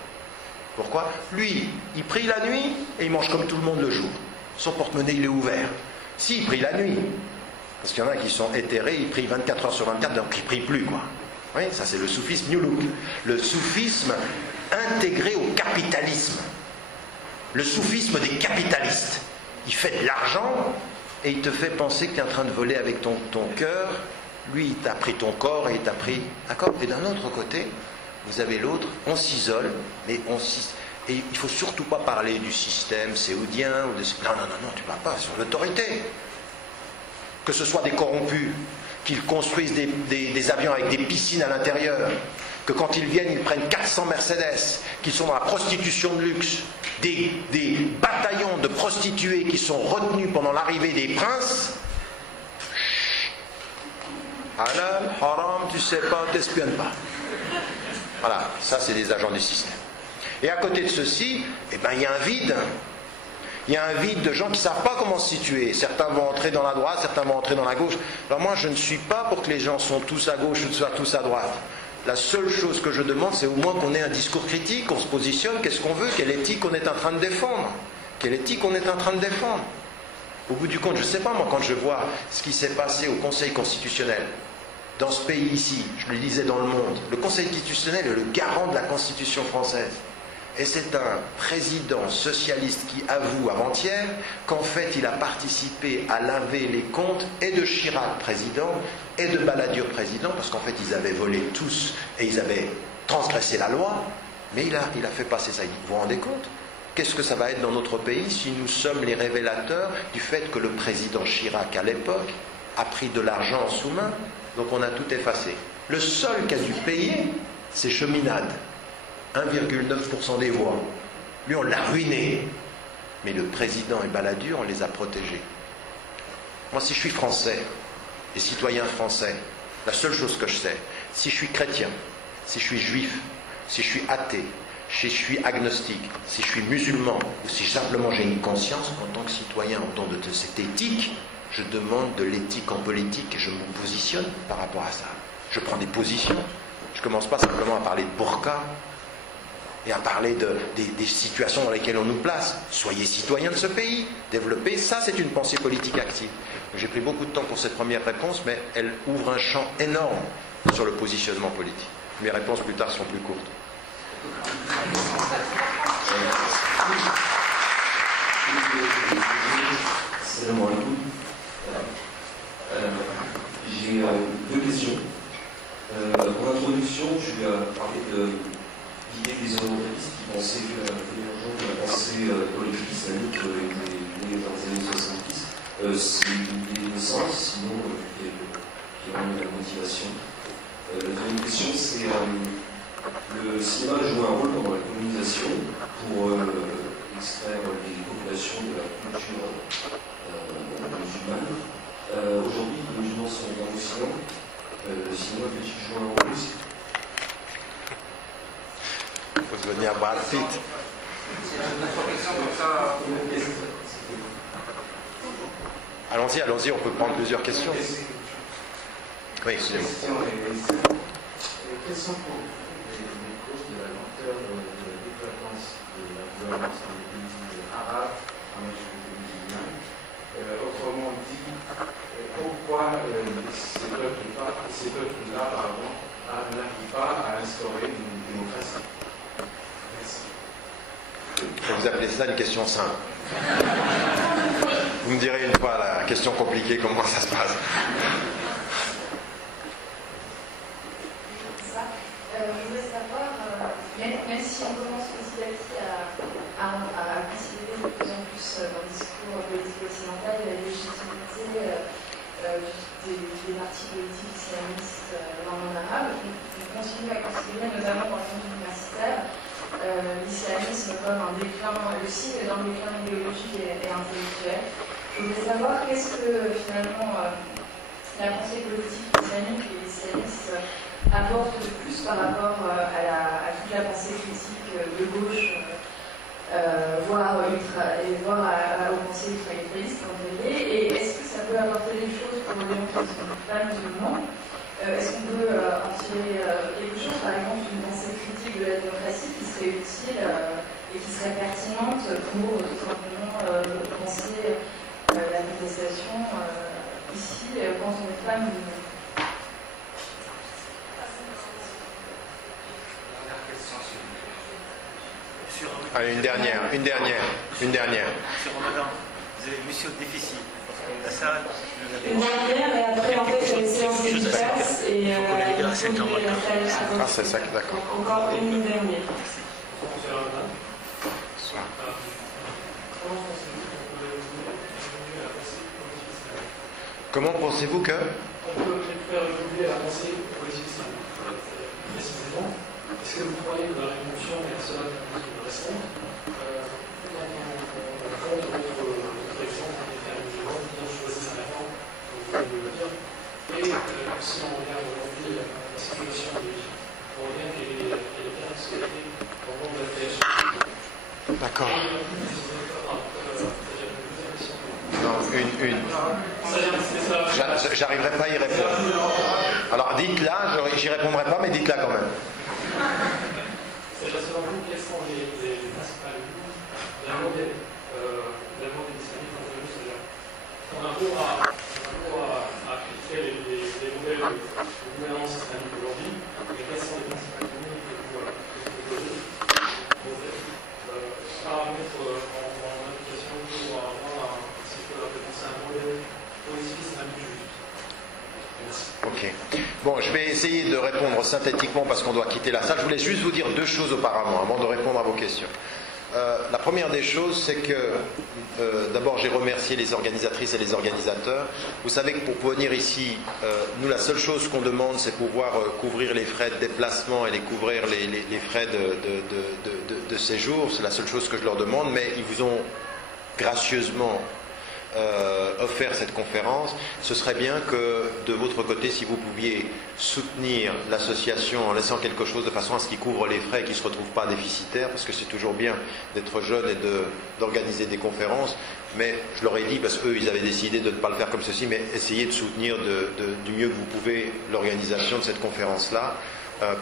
Pourquoi? Lui, il prie la nuit et il mange comme tout le monde le jour. Son porte-monnaie, il est ouvert. S'il prie la nuit, parce qu'il y en a qui sont éthérés, ils prient 24 heures sur 24, donc ils ne prient plus, quoi. Oui, ça c'est le soufisme New Look. Le soufisme intégré au capitalisme. Le soufisme des capitalistes. Il fait de l'argent et il te fait penser que tu es en train de voler avec ton cœur. Lui, il t'a pris ton corps et il t'a pris... D'accord? Et d'un autre côté, vous avez l'autre, on s'isole, mais et il ne faut surtout pas parler du système séoudien ou de... Non, tu ne parles pas sur l'autorité. Que ce soit des corrompus, qu'ils construisent des avions avec des piscines à l'intérieur, que quand ils viennent, ils prennent 400 Mercedes, qu'ils sont dans la prostitution de luxe, des bataillons de prostituées qui sont retenus pendant l'arrivée des princes. Halal, haram, tu sais pas, t'espionnes pas. Voilà, ça c'est des agents du système. Et à côté de ceci, eh ben, il y a un vide. Il y a un vide de gens qui ne savent pas comment se situer. Certains vont entrer dans la droite, certains vont entrer dans la gauche. Alors moi, je ne suis pas pour que les gens soient tous à gauche ou soient tous à droite. La seule chose que je demande, c'est au moins qu'on ait un discours critique, qu'on se positionne, qu'est-ce qu'on veut, quelle éthique on est en train de défendre. Quelle éthique on est en train de défendre. Au bout du compte, je ne sais pas, moi, quand je vois ce qui s'est passé au Conseil constitutionnel, dans ce pays ici, je le disais dans le monde, le Conseil constitutionnel est le garant de la Constitution française. Et c'est un président socialiste qui avoue avant-hier qu'en fait il a participé à laver les comptes et de Chirac président et de Balladur président, parce qu'en fait ils avaient volé tous et ils avaient transgressé la loi, mais il a fait passer ça. Vous vous rendez compte? Qu'est-ce que ça va être dans notre pays si nous sommes les révélateurs du fait que le président Chirac, à l'époque, a pris de l'argent en sous-main, donc on a tout effacé. Le seul qui a dû payer, c'est Cheminade, 1,9% des voix. Lui, on l'a ruiné. Mais le président et Balladur, on les a protégés. Moi, si je suis français, et citoyen français, la seule chose que je sais, si je suis chrétien, si je suis juif, si je suis athée, si je suis agnostique, si je suis musulman, ou si simplement j'ai une conscience, en tant que citoyen, en tant que de cette éthique, je demande de l'éthique en politique et je me positionne par rapport à ça. Je prends des positions. Je ne commence pas simplement à parler de burqa et à parler des situations dans lesquelles on nous place. Soyez citoyens de ce pays, développez, ça c'est une pensée politique active. J'ai pris beaucoup de temps pour cette première réponse, mais elle ouvre un champ énorme sur le positionnement politique. Mes réponses plus tard sont plus courtes. Salam alaikum. J'ai deux questions. Pour l'introduction, je vais parler de l'idée des orientalistes qui pensaient que l'émergence de la pensée politique islamique était née dans les années 70. C'est une idée de sens, sinon qui rend la motivation. La deuxième question, c'est le cinéma joue un rôle pendant la colonisation pour extraire les populations de la culture musulmane. Aujourd'hui, les musulmans sont en Occident. Le cinéma peut-il jouer un rôle aussi? Il faut devenir Brad Pitt. Allons-y, on peut prendre plusieurs questions. Oui, excusez-moi. Quelles sont les causes de la lenteur de la décroissance de la violence dans les pays arabes en majorité musulmane? Autrement dit, pourquoi ces peuples-là n'arrivent pas à instaurer une démocratie? Merci. Vous appelez ça une question simple. Vous me direz une fois la question compliquée, comment ça se passe? Je voudrais savoir, même si on commence petit à petit à considérer de plus en plus dans le discours politique occidental la légitimité des partis politiques islamistes dans le monde arabe, on continue à considérer, notamment dans le monde universitaire, l'islamisme comme un déclin, le signe d'un déclin idéologique et intellectuel. Je voudrais savoir qu'est-ce que finalement la pensée politique islamique et islamiste apporte de plus par rapport à toute la pensée critique de gauche, voire aux pensées ultra-libéralistes quand elle est, et est-ce que ça peut apporter des choses pour les gens qui ne sont pas musulmans? Est-ce qu'on peut en tirer quelque chose, par exemple une pensée critique de la démocratie qui serait utile et qui serait pertinente pour tout simplement penser la contestation ici quand on n'est pas musulman? Allez, une dernière. Monsieur Ramadan, vous avez vu sur le déficit. La salle, Une dernière, et après, en fait, il y a une séance d'efficace et Ah, c'est ça, d'accord. encore une dernière. Comment pensez-vous que On peut faire évoluer la pensée politique islamique. Précisément, est-ce que vous croyez que la révolution personnelle récente, quand on prend votre exemple, on est un musulman qui a choisi sa réforme, vous pouvez le dire, et si on regarde aujourd'hui la situation de l'Égypte, on regarde qu'elle est bien exploitée au moment de la création. D'accord. Non, une. J'arriverai pas à y répondre. Alors dites-la, j'y répondrai pas, mais dites-la quand même. Selon vous, quelles sont les principales causes d'un modèle islamique aujourd'hui, c'est-à-dire on a beau à critiquer les modèles de gouvernance islamique aujourd'hui, mais quelles sont les principales causes que vous proposez paramètres en application pour avoir un modèle politique islamique juste? Merci. Ok. Bon, je vais essayer de répondre synthétiquement parce qu'on doit quitter la salle. Je voulais juste vous dire deux choses auparavant, avant de répondre à vos questions. La première des choses, c'est que d'abord j'ai remercié les organisatrices et les organisateurs. Vous savez que pour venir ici, nous la seule chose qu'on demande, c'est pouvoir couvrir les frais de déplacement et couvrir les frais de séjour. C'est la seule chose que je leur demande, mais ils vous ont gracieusement offert cette conférence. Ce serait bien que de votre côté, si vous pouviez soutenir l'association en laissant quelque chose de façon à ce qu'ils couvrent les frais et qu'ils ne se retrouvent pas déficitaires, parce que c'est toujours bien d'être jeune et d'organiser des conférences, mais je leur ai dit, parce qu'eux ils avaient décidé de ne pas le faire comme ceci, mais essayez de soutenir du mieux que vous pouvez l'organisation de cette conférence-là,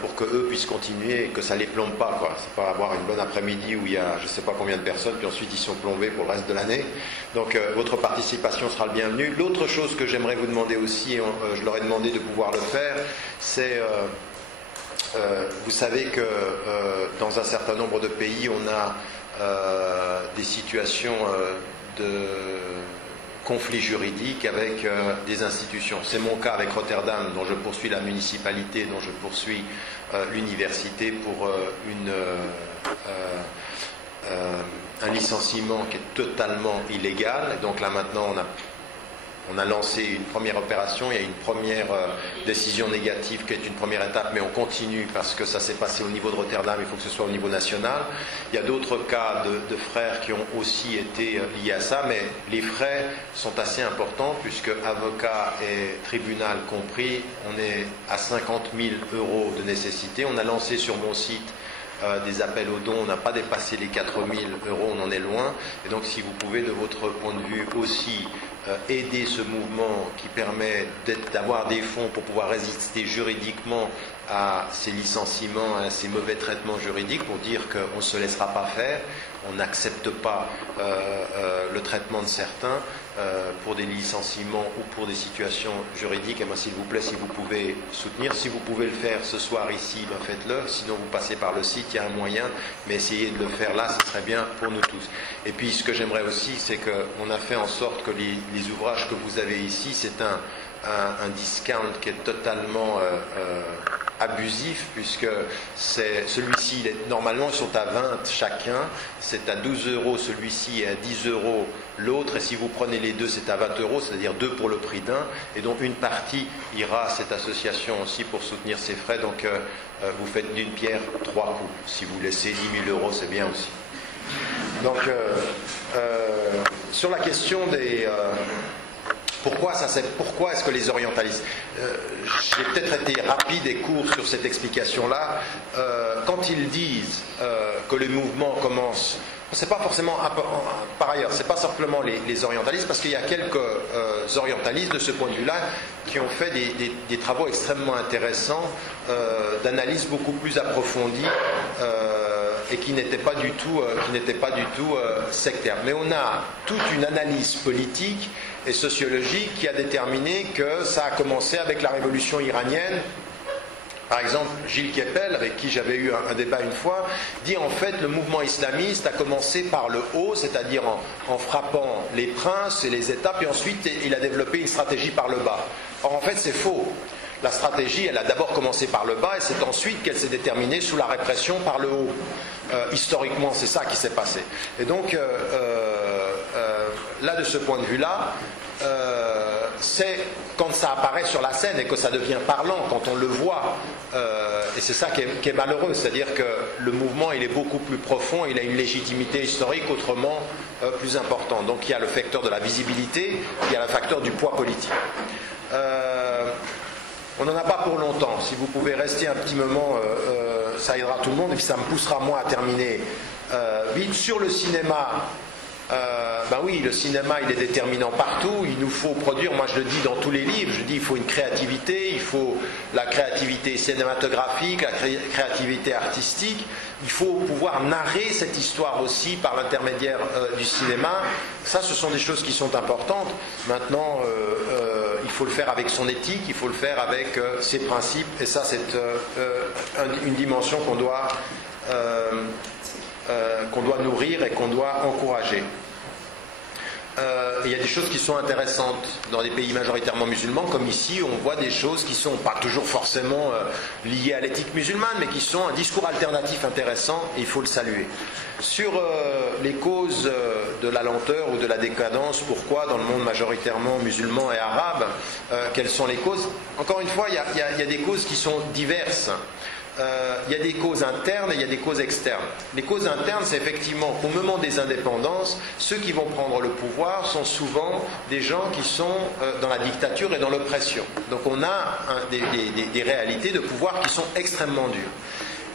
pour qu'eux puissent continuer et que ça ne les plombe pas, quoi. C'est pas avoir une bonne après-midi où il y a je ne sais pas combien de personnes, puis ensuite ils sont plombés pour le reste de l'année. Donc votre participation sera le bienvenu. L'autre chose que j'aimerais vous demander aussi, et je leur ai demandé de pouvoir le faire, c'est, vous savez que dans un certain nombre de pays, on a des situations de conflits juridiques avec des institutions. C'est mon cas avec Rotterdam, dont je poursuis la municipalité, dont je poursuis l'université pour un licenciement qui est totalement illégal. Et donc là maintenant on a lancé une première opération, il y a une première décision négative qui est une première étape, mais on continue parce que ça s'est passé au niveau de Rotterdam, il faut que ce soit au niveau national. Il y a d'autres cas de frères qui ont aussi été liés à ça, mais les frais sont assez importants puisque avocats et tribunal compris, on est à 50 000 € de nécessité. On a lancé sur mon site des appels aux dons, on n'a pas dépassé les 4 000 €, on en est loin. Et donc si vous pouvez de votre point de vue aussi aider ce mouvement qui permet d'avoir des fonds pour pouvoir résister juridiquement à ces licenciements, à ces mauvais traitements juridiques, pour dire qu'on ne se laissera pas faire, on n'accepte pas le traitement de certains pour des licenciements ou pour des situations juridiques. Et moi, s'il vous plaît, si vous pouvez soutenir, si vous pouvez le faire ce soir ici, ben faites-le. Sinon, vous passez par le site, il y a un moyen, mais essayez de le faire là, ce serait bien pour nous tous. Et puis, ce que j'aimerais aussi, c'est qu'on a fait en sorte que les ouvrages que vous avez ici, c'est un discount qui est totalement abusif, puisque celui-ci, normalement ils sont à 20 chacun, c'est à 12 € celui-ci et à 10 € l'autre, et si vous prenez les deux c'est à 20 €, c'est-à-dire 2 pour le prix d'un, et donc une partie ira à cette association aussi pour soutenir ses frais. Donc vous faites d'une pierre 3 coups. Si vous laissez 10 000 € c'est bien aussi. Donc sur la question des pourquoi est-ce que les orientalistes j'ai peut-être été rapide et court sur cette explication-là. Quand ils disent que le mouvement commence, c'est pas forcément par ailleurs, c'est pas simplement les orientalistes, parce qu'il y a quelques orientalistes de ce point de vue-là qui ont fait des travaux extrêmement intéressants, d'analyse beaucoup plus approfondie, et qui n'étaient pas du tout sectaires. Mais on a toute une analyse politique et sociologique qui a déterminé que ça a commencé avec la révolution iranienne. Par exemple, Gilles Kepel, avec qui j'avais eu un débat une fois, dit en fait le mouvement islamiste a commencé par le haut, c'est-à-dire en frappant les princes et les États, puis ensuite il a développé une stratégie par le bas. Or en fait c'est faux. La stratégie, elle a d'abord commencé par le bas et c'est ensuite qu'elle s'est déterminée sous la répression par le haut. Historiquement, c'est ça qui s'est passé. Et donc, là, de ce point de vue-là, c'est quand ça apparaît sur la scène et que ça devient parlant, quand on le voit, et c'est ça qui est malheureux, c'est-à-dire que le mouvement, il est beaucoup plus profond, il a une légitimité historique autrement plus importante. Donc, il y a le facteur de la visibilité, il y a le facteur du poids politique. On n'en a pas pour longtemps. Si vous pouvez rester un petit moment, ça aidera tout le monde et puis ça me poussera moi à terminer vite. Sur le cinéma, ben oui, le cinéma il est déterminant partout. Il nous faut produire, moi je le dis dans tous les livres, je dis il faut une créativité, il faut la créativité cinématographique, la créativité artistique. Il faut pouvoir narrer cette histoire aussi par l'intermédiaire du cinéma. Ça, ce sont des choses qui sont importantes. Maintenant, il faut le faire avec son éthique, il faut le faire avec ses principes. Et ça, c'est une dimension qu'on doit nourrir et qu'on doit encourager. il y a des choses qui sont intéressantes dans des pays majoritairement musulmans, comme ici, on voit des choses qui sont pas toujours forcément liées à l'éthique musulmane, mais qui sont un discours alternatif intéressant, et il faut le saluer. Sur les causes de la lenteur ou de la décadence, pourquoi dans le monde majoritairement musulman et arabe, quelles sont les causes? Encore une fois, il y a des causes qui sont diverses. Il y a des causes internes et il y a des causes externes. Les causes internes, c'est effectivement qu'au moment des indépendances, ceux qui vont prendre le pouvoir sont souvent des gens qui sont dans la dictature et dans l'oppression. Donc on a des réalités de pouvoir qui sont extrêmement dures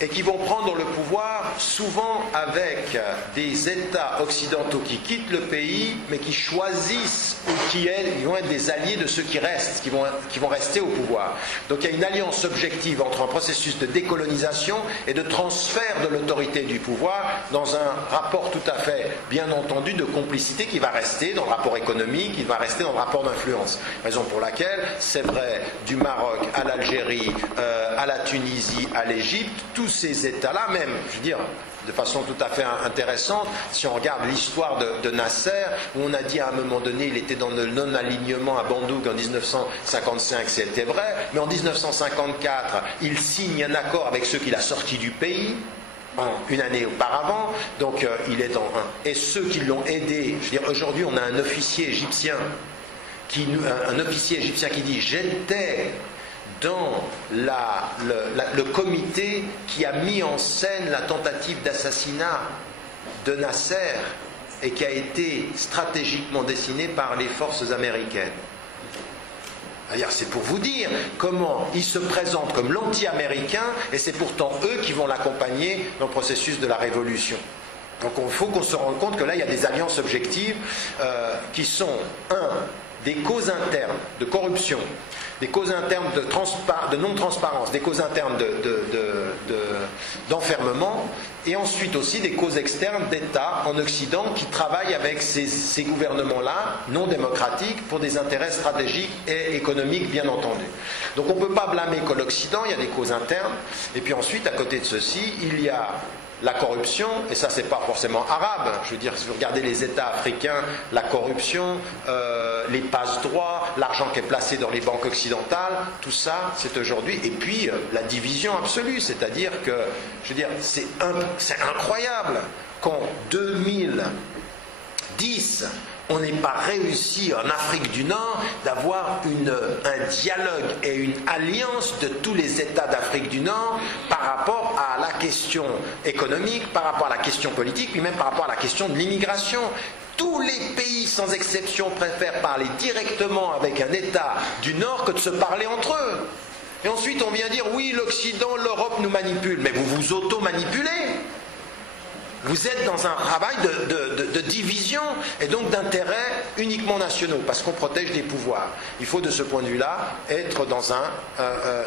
et qui vont prendre le pouvoir souvent avec des États occidentaux qui quittent le pays, mais qui choisissent ou qui vont être des alliés de ceux qui restent, qui vont rester au pouvoir. Donc il y a une alliance objective entre un processus de décolonisation et de transfert de l'autorité du pouvoir dans un rapport tout à fait, bien entendu, de complicité qui va rester dans le rapport économique, qui va rester dans le rapport d'influence. Raison pour laquelle, c'est vrai, du Maroc à l'Algérie, à la Tunisie, à l'Égypte, tous ces États-là, même, je veux dire, de façon tout à fait intéressante, si on regarde l'histoire de Nasser, où on a dit à un moment donné, il était dans le non-alignement à Bandoug en 1955, c'était vrai, mais en 1954, il signe un accord avec ceux qu'il a sortis du pays, une année auparavant, donc il est dans un... Et ceux qui l'ont aidé, je veux dire, aujourd'hui on a un officier égyptien qui dit « J'étais dans le comité qui a mis en scène la tentative d'assassinat de Nasser et qui a été stratégiquement dessiné par les forces américaines. » C'est pour vous dire comment il se présente comme l'anti-américain et c'est pourtant eux qui vont l'accompagner dans le processus de la révolution. Donc il faut qu'on se rende compte que là il y a des alliances objectives qui sont, des causes internes de corruption, des causes internes de non-transparence, des causes internes d'enfermement, et ensuite aussi des causes externes d'États en Occident qui travaillent avec ces gouvernements-là, non démocratiques, pour des intérêts stratégiques et économiques, bien entendu. Donc on ne peut pas blâmer que l'Occident, il y a des causes internes, et puis ensuite, à côté de ceci, il y a la corruption, et ça c'est pas forcément arabe, je veux dire, si vous regardez les États africains, la corruption, les passe-droits, l'argent qui est placé dans les banques occidentales, tout ça c'est aujourd'hui, et puis la division absolue, c'est-à-dire que, je veux dire, c'est incroyable qu'en 2010, on n'ait pas réussi en Afrique du Nord d'avoir un dialogue et une alliance de tous les États d'Afrique du Nord par rapport à la question économique, par rapport à la question politique, puis même par rapport à la question de l'immigration. Tous les pays, sans exception, préfèrent parler directement avec un État du Nord que de se parler entre eux. Et ensuite, on vient dire, oui, l'Occident, l'Europe nous manipule. Mais vous vous auto-manipulez. Vous êtes dans un travail de division et donc d'intérêts uniquement nationaux, parce qu'on protège des pouvoirs. Il faut de ce point de vue-là être dans un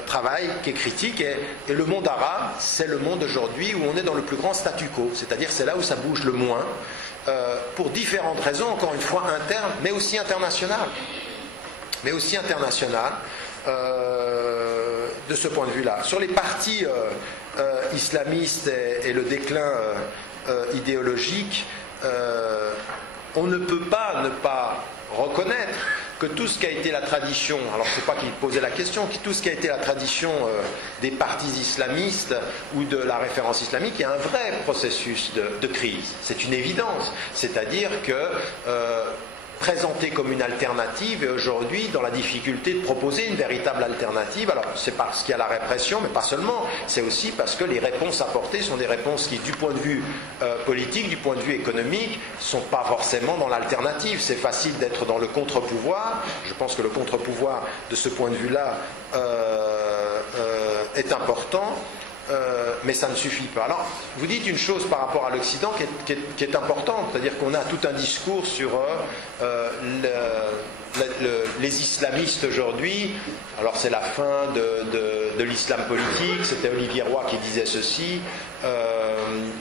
travail qui est critique, et le monde arabe, c'est le monde aujourd'hui où on est dans le plus grand statu quo, c'est-à-dire c'est là où ça bouge le moins, pour différentes raisons, encore une fois internes, mais aussi internationales. De ce point de vue-là. Sur les partis islamistes et le déclin idéologique, on ne peut pas ne pas reconnaître que tout ce qui a été la tradition, alors je ne sais pas qui posait la question, tout ce qui a été la tradition des partis islamistes ou de la référence islamique, il y a un vrai processus de crise. C'est une évidence. C'est-à-dire que présenté comme une alternative et aujourd'hui dans la difficulté de proposer une véritable alternative. Alors c'est parce qu'il y a la répression, mais pas seulement, c'est aussi parce que les réponses apportées sont des réponses qui, du point de vue politique, du point de vue économique, ne sont pas forcément dans l'alternative. C'est facile d'être dans le contre-pouvoir. Je pense que le contre-pouvoir, de ce point de vue-là, est important. Mais ça ne suffit pas. Alors, vous dites une chose par rapport à l'Occident qui est importante, c'est-à-dire qu'on a tout un discours sur les islamistes aujourd'hui. Alors, c'est la fin de l'islam politique, c'était Olivier Roy qui disait ceci,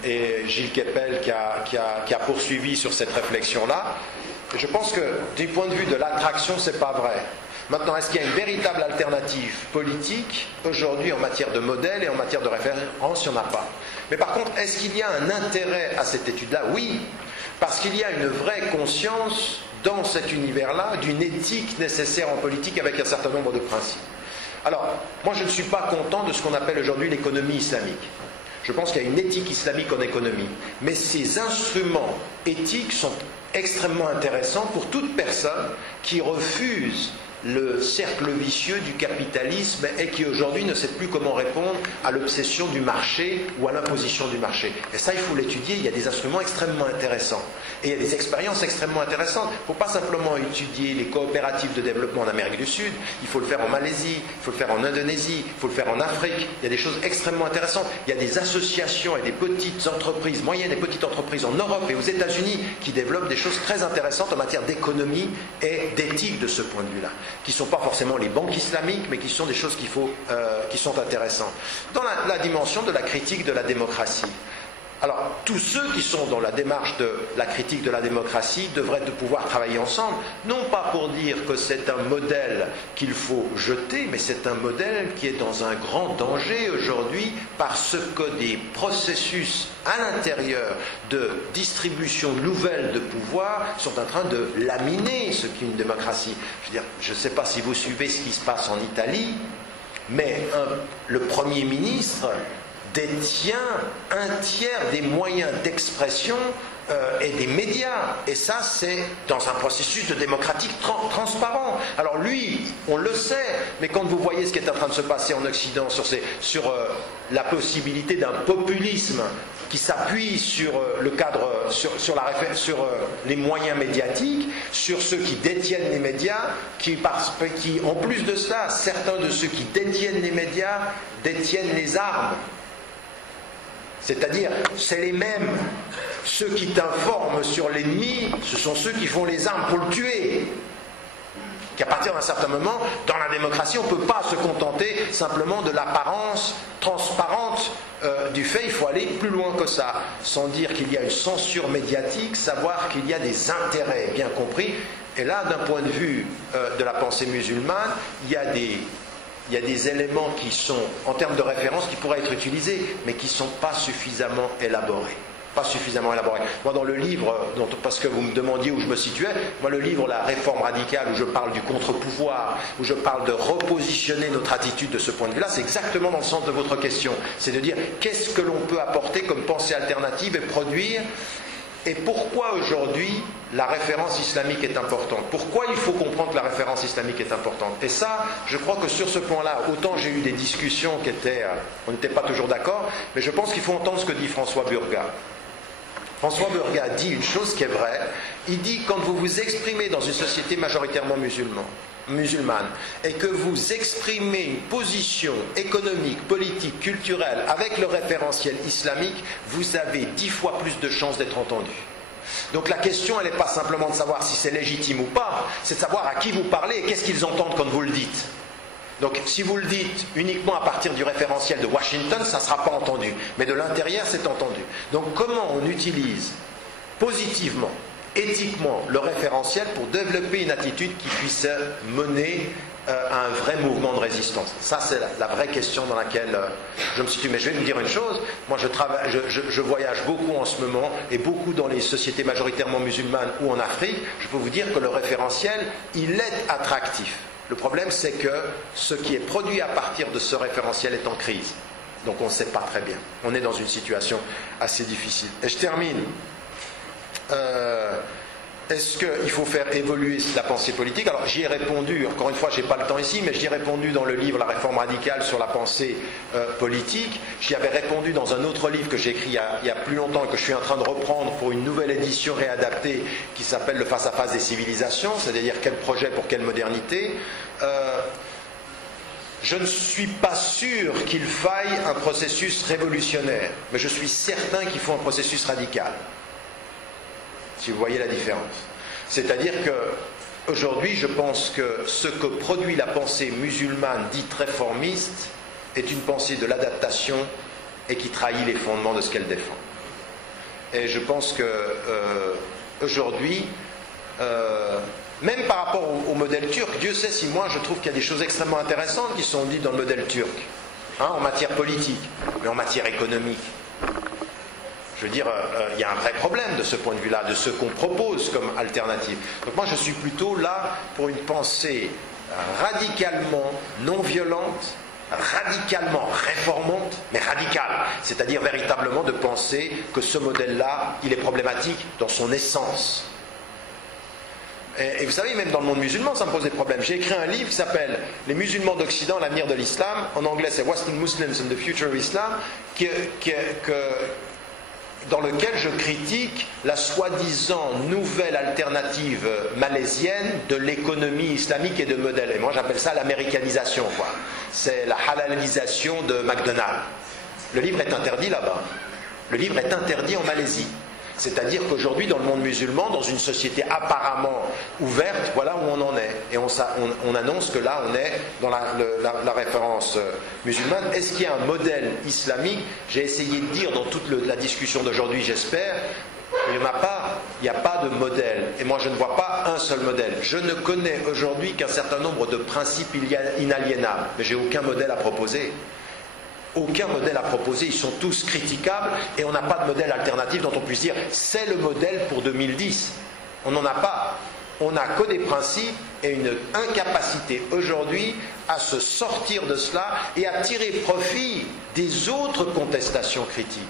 et Gilles Kepel qui a poursuivi sur cette réflexion-là. Je pense que, du point de vue de l'attraction, c'est pas vrai. Maintenant, est-ce qu'il y a une véritable alternative politique aujourd'hui en matière de modèle et en matière de référence? Il n'y en a pas. Mais par contre, est-ce qu'il y a un intérêt à cette étude-là? Oui, parce qu'il y a une vraie conscience dans cet univers-là d'une éthique nécessaire en politique avec un certain nombre de principes. Alors, moi je ne suis pas content de ce qu'on appelle aujourd'hui l'économie islamique. Je pense qu'il y a une éthique islamique en économie. Mais ces instruments éthiques sont extrêmement intéressants pour toute personne qui refuse le cercle vicieux du capitalisme et qui aujourd'hui ne sait plus comment répondre à l'obsession du marché ou à l'imposition du marché. Et ça, il faut l'étudier, il y a des instruments extrêmement intéressants. Et il y a des expériences extrêmement intéressantes. Il ne faut pas simplement étudier les coopératives de développement en Amérique du Sud, il faut le faire en Malaisie, il faut le faire en Indonésie, il faut le faire en Afrique. Il y a des choses extrêmement intéressantes. Il y a des associations et des petites entreprises, moyennes et petites entreprises en Europe et aux États-Unis qui développent des choses très intéressantes en matière d'économie et d'éthique de ce point de vue-là, qui ne sont pas forcément les banques islamiques, mais qui sont des choses qui sont intéressantes. Dans la dimension de la critique de la démocratie. Alors, tous ceux qui sont dans la démarche de la critique de la démocratie devraient pouvoir travailler ensemble, non pas pour dire que c'est un modèle qu'il faut jeter, mais c'est un modèle qui est dans un grand danger aujourd'hui parce que des processus à l'intérieur de distribution nouvelle de pouvoir sont en train de laminer ce qu'est une démocratie. Je veux dire, je ne sais pas si vous suivez ce qui se passe en Italie, mais le Premier ministre détient un tiers des moyens d'expression et des médias. Et ça, c'est dans un processus de démocratique transparent. Alors lui, on le sait, mais quand vous voyez ce qui est en train de se passer en Occident sur la possibilité d'un populisme qui s'appuie sur le cadre, sur les moyens médiatiques, sur ceux qui détiennent les médias, qui en plus de cela, certains de ceux qui détiennent les médias détiennent les armes. C'est-à-dire, c'est les mêmes. Ceux qui t'informent sur l'ennemi, ce sont ceux qui font les armes pour le tuer. Qu'à partir d'un certain moment, dans la démocratie, on ne peut pas se contenter simplement de l'apparence transparente du fait. Il faut aller plus loin que ça, sans dire qu'il y a une censure médiatique, savoir qu'il y a des intérêts bien compris. Et là, d'un point de vue de la pensée musulmane, il y a des éléments qui sont, en termes de référence, qui pourraient être utilisés, mais qui ne sont pas suffisamment élaborés. Moi, dans le livre, parce que vous me demandiez où je me situais, moi, le livre La réforme radicale, où je parle du contre-pouvoir, où je parle de repositionner notre attitude de ce point de vue-là, c'est exactement dans le sens de votre question. C'est de dire, qu'est-ce que l'on peut apporter comme pensée alternative et produire. Et pourquoi aujourd'hui la référence islamique est importante? Pourquoi il faut comprendre que la référence islamique est importante? Et ça, je crois que sur ce point-là, autant j'ai eu des discussions on n'était pas toujours d'accord, mais je pense qu'il faut entendre ce que dit François Burgat. François Burgat dit une chose qui est vraie. Il dit, quand vous vous exprimez dans une société majoritairement musulmane et que vous exprimez une position économique, politique, culturelle avec le référentiel islamique, vous avez 10 fois plus de chances d'être entendu. Donc la question, elle n'est pas simplement de savoir si c'est légitime ou pas, c'est de savoir à qui vous parlez et qu'est-ce qu'ils entendent quand vous le dites. Donc si vous le dites uniquement à partir du référentiel de Washington, ça ne sera pas entendu. Mais de l'intérieur, c'est entendu. Donc comment on utilise positivement, éthiquement, le référentiel pour développer une attitude qui puisse mener à un vrai mouvement de résistance? Ça, c'est la vraie question dans laquelle je me situe. Mais je vais vous dire une chose, moi je voyage beaucoup en ce moment, et beaucoup dans les sociétés majoritairement musulmanes ou en Afrique. Je peux vous dire que le référentiel, il est attractif. Le problème, c'est que ce qui est produit à partir de ce référentiel est en crise. Donc on ne sait pas très bien. On est dans une situation assez difficile. Et je termine. Est-ce qu'il faut faire évoluer la pensée politique? Alors j'y ai répondu, encore une fois, je n'ai pas le temps ici, mais j'y ai répondu dans le livre La réforme radicale sur la pensée politique. J'y avais répondu dans un autre livre que j'ai écrit il y a plus longtemps et que je suis en train de reprendre pour une nouvelle édition réadaptée qui s'appelle Le face-à-face des civilisations, c'est-à-dire quel projet pour quelle modernité. Je ne suis pas sûr qu'il faille un processus révolutionnaire, mais je suis certain qu'il faut un processus radical. Si vous voyez la différence. C'est-à-dire que aujourd'hui, je pense que ce que produit la pensée musulmane dite réformiste est une pensée de l'adaptation et qui trahit les fondements de ce qu'elle défend. Et je pense que aujourd'hui, même par rapport au modèle turc, Dieu sait si moi je trouve qu'il y a des choses extrêmement intéressantes qui sont dites dans le modèle turc, en matière politique, mais en matière économique. Je veux dire, il y a un vrai problème de ce point de vue-là, de ce qu'on propose comme alternative. Donc moi, je suis plutôt là pour une pensée radicalement non violente, radicalement réformante, mais radicale. C'est-à-dire véritablement de penser que ce modèle-là, il est problématique dans son essence. Et vous savez, même dans le monde musulman, ça me pose des problèmes. J'ai écrit un livre qui s'appelle « Les musulmans d'Occident, l'avenir de l'islam ». En anglais, c'est « Western Muslims and the Future of Islam », dans lequel je critique la soi-disant nouvelle alternative malaisienne de l'économie islamique et de modèle. Et moi, j'appelle ça l'américanisation, quoi. C'est la halalisation de McDonald's. Le livre est interdit là-bas. Le livre est interdit en Malaisie. C'est-à-dire qu'aujourd'hui, dans le monde musulman, dans une société apparemment ouverte, voilà où on en est. Et on annonce que là, on est dans la référence musulmane. Est-ce qu'il y a un modèle islamique? J'ai essayé de dire dans toute la discussion d'aujourd'hui, j'espère, il n'y en a pas. Il n'y a pas de modèle. Et moi, je ne vois pas un seul modèle. Je ne connais aujourd'hui qu'un certain nombre de principes inaliénables. Mais j'ai aucun modèle à proposer. Aucun modèle à proposer, ils sont tous critiquables et on n'a pas de modèle alternatif dont on puisse dire c'est le modèle pour 2010. On n'en a pas. On n'a que des principes et une incapacité aujourd'hui à se sortir de cela et à tirer profit des autres contestations critiques.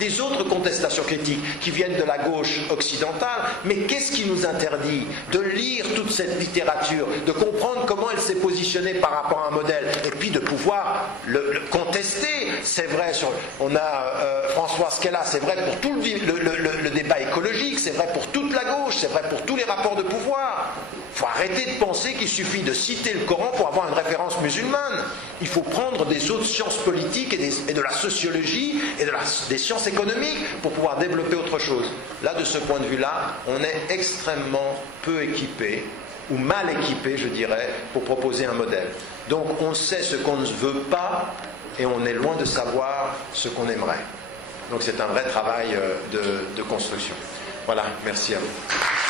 Des autres contestations critiques qui viennent de la gauche occidentale, mais qu'est-ce qui nous interdit de lire toute cette littérature, de comprendre comment elle s'est positionnée par rapport à un modèle, et puis de pouvoir le contester. C'est vrai, on a François Skella, c'est vrai pour tout le débat écologique, c'est vrai pour toute la gauche, c'est vrai pour tous les rapports de pouvoir. Il faut arrêter de penser qu'il suffit de citer le Coran pour avoir une référence musulmane. Il faut prendre des autres sciences politiques et de la sociologie et des sciences économiques pour pouvoir développer autre chose. Là, de ce point de vue-là, on est extrêmement peu équipé, ou mal équipé, je dirais, pour proposer un modèle. Donc on sait ce qu'on ne veut pas et on est loin de savoir ce qu'on aimerait. Donc c'est un vrai travail de construction. Voilà, merci à vous.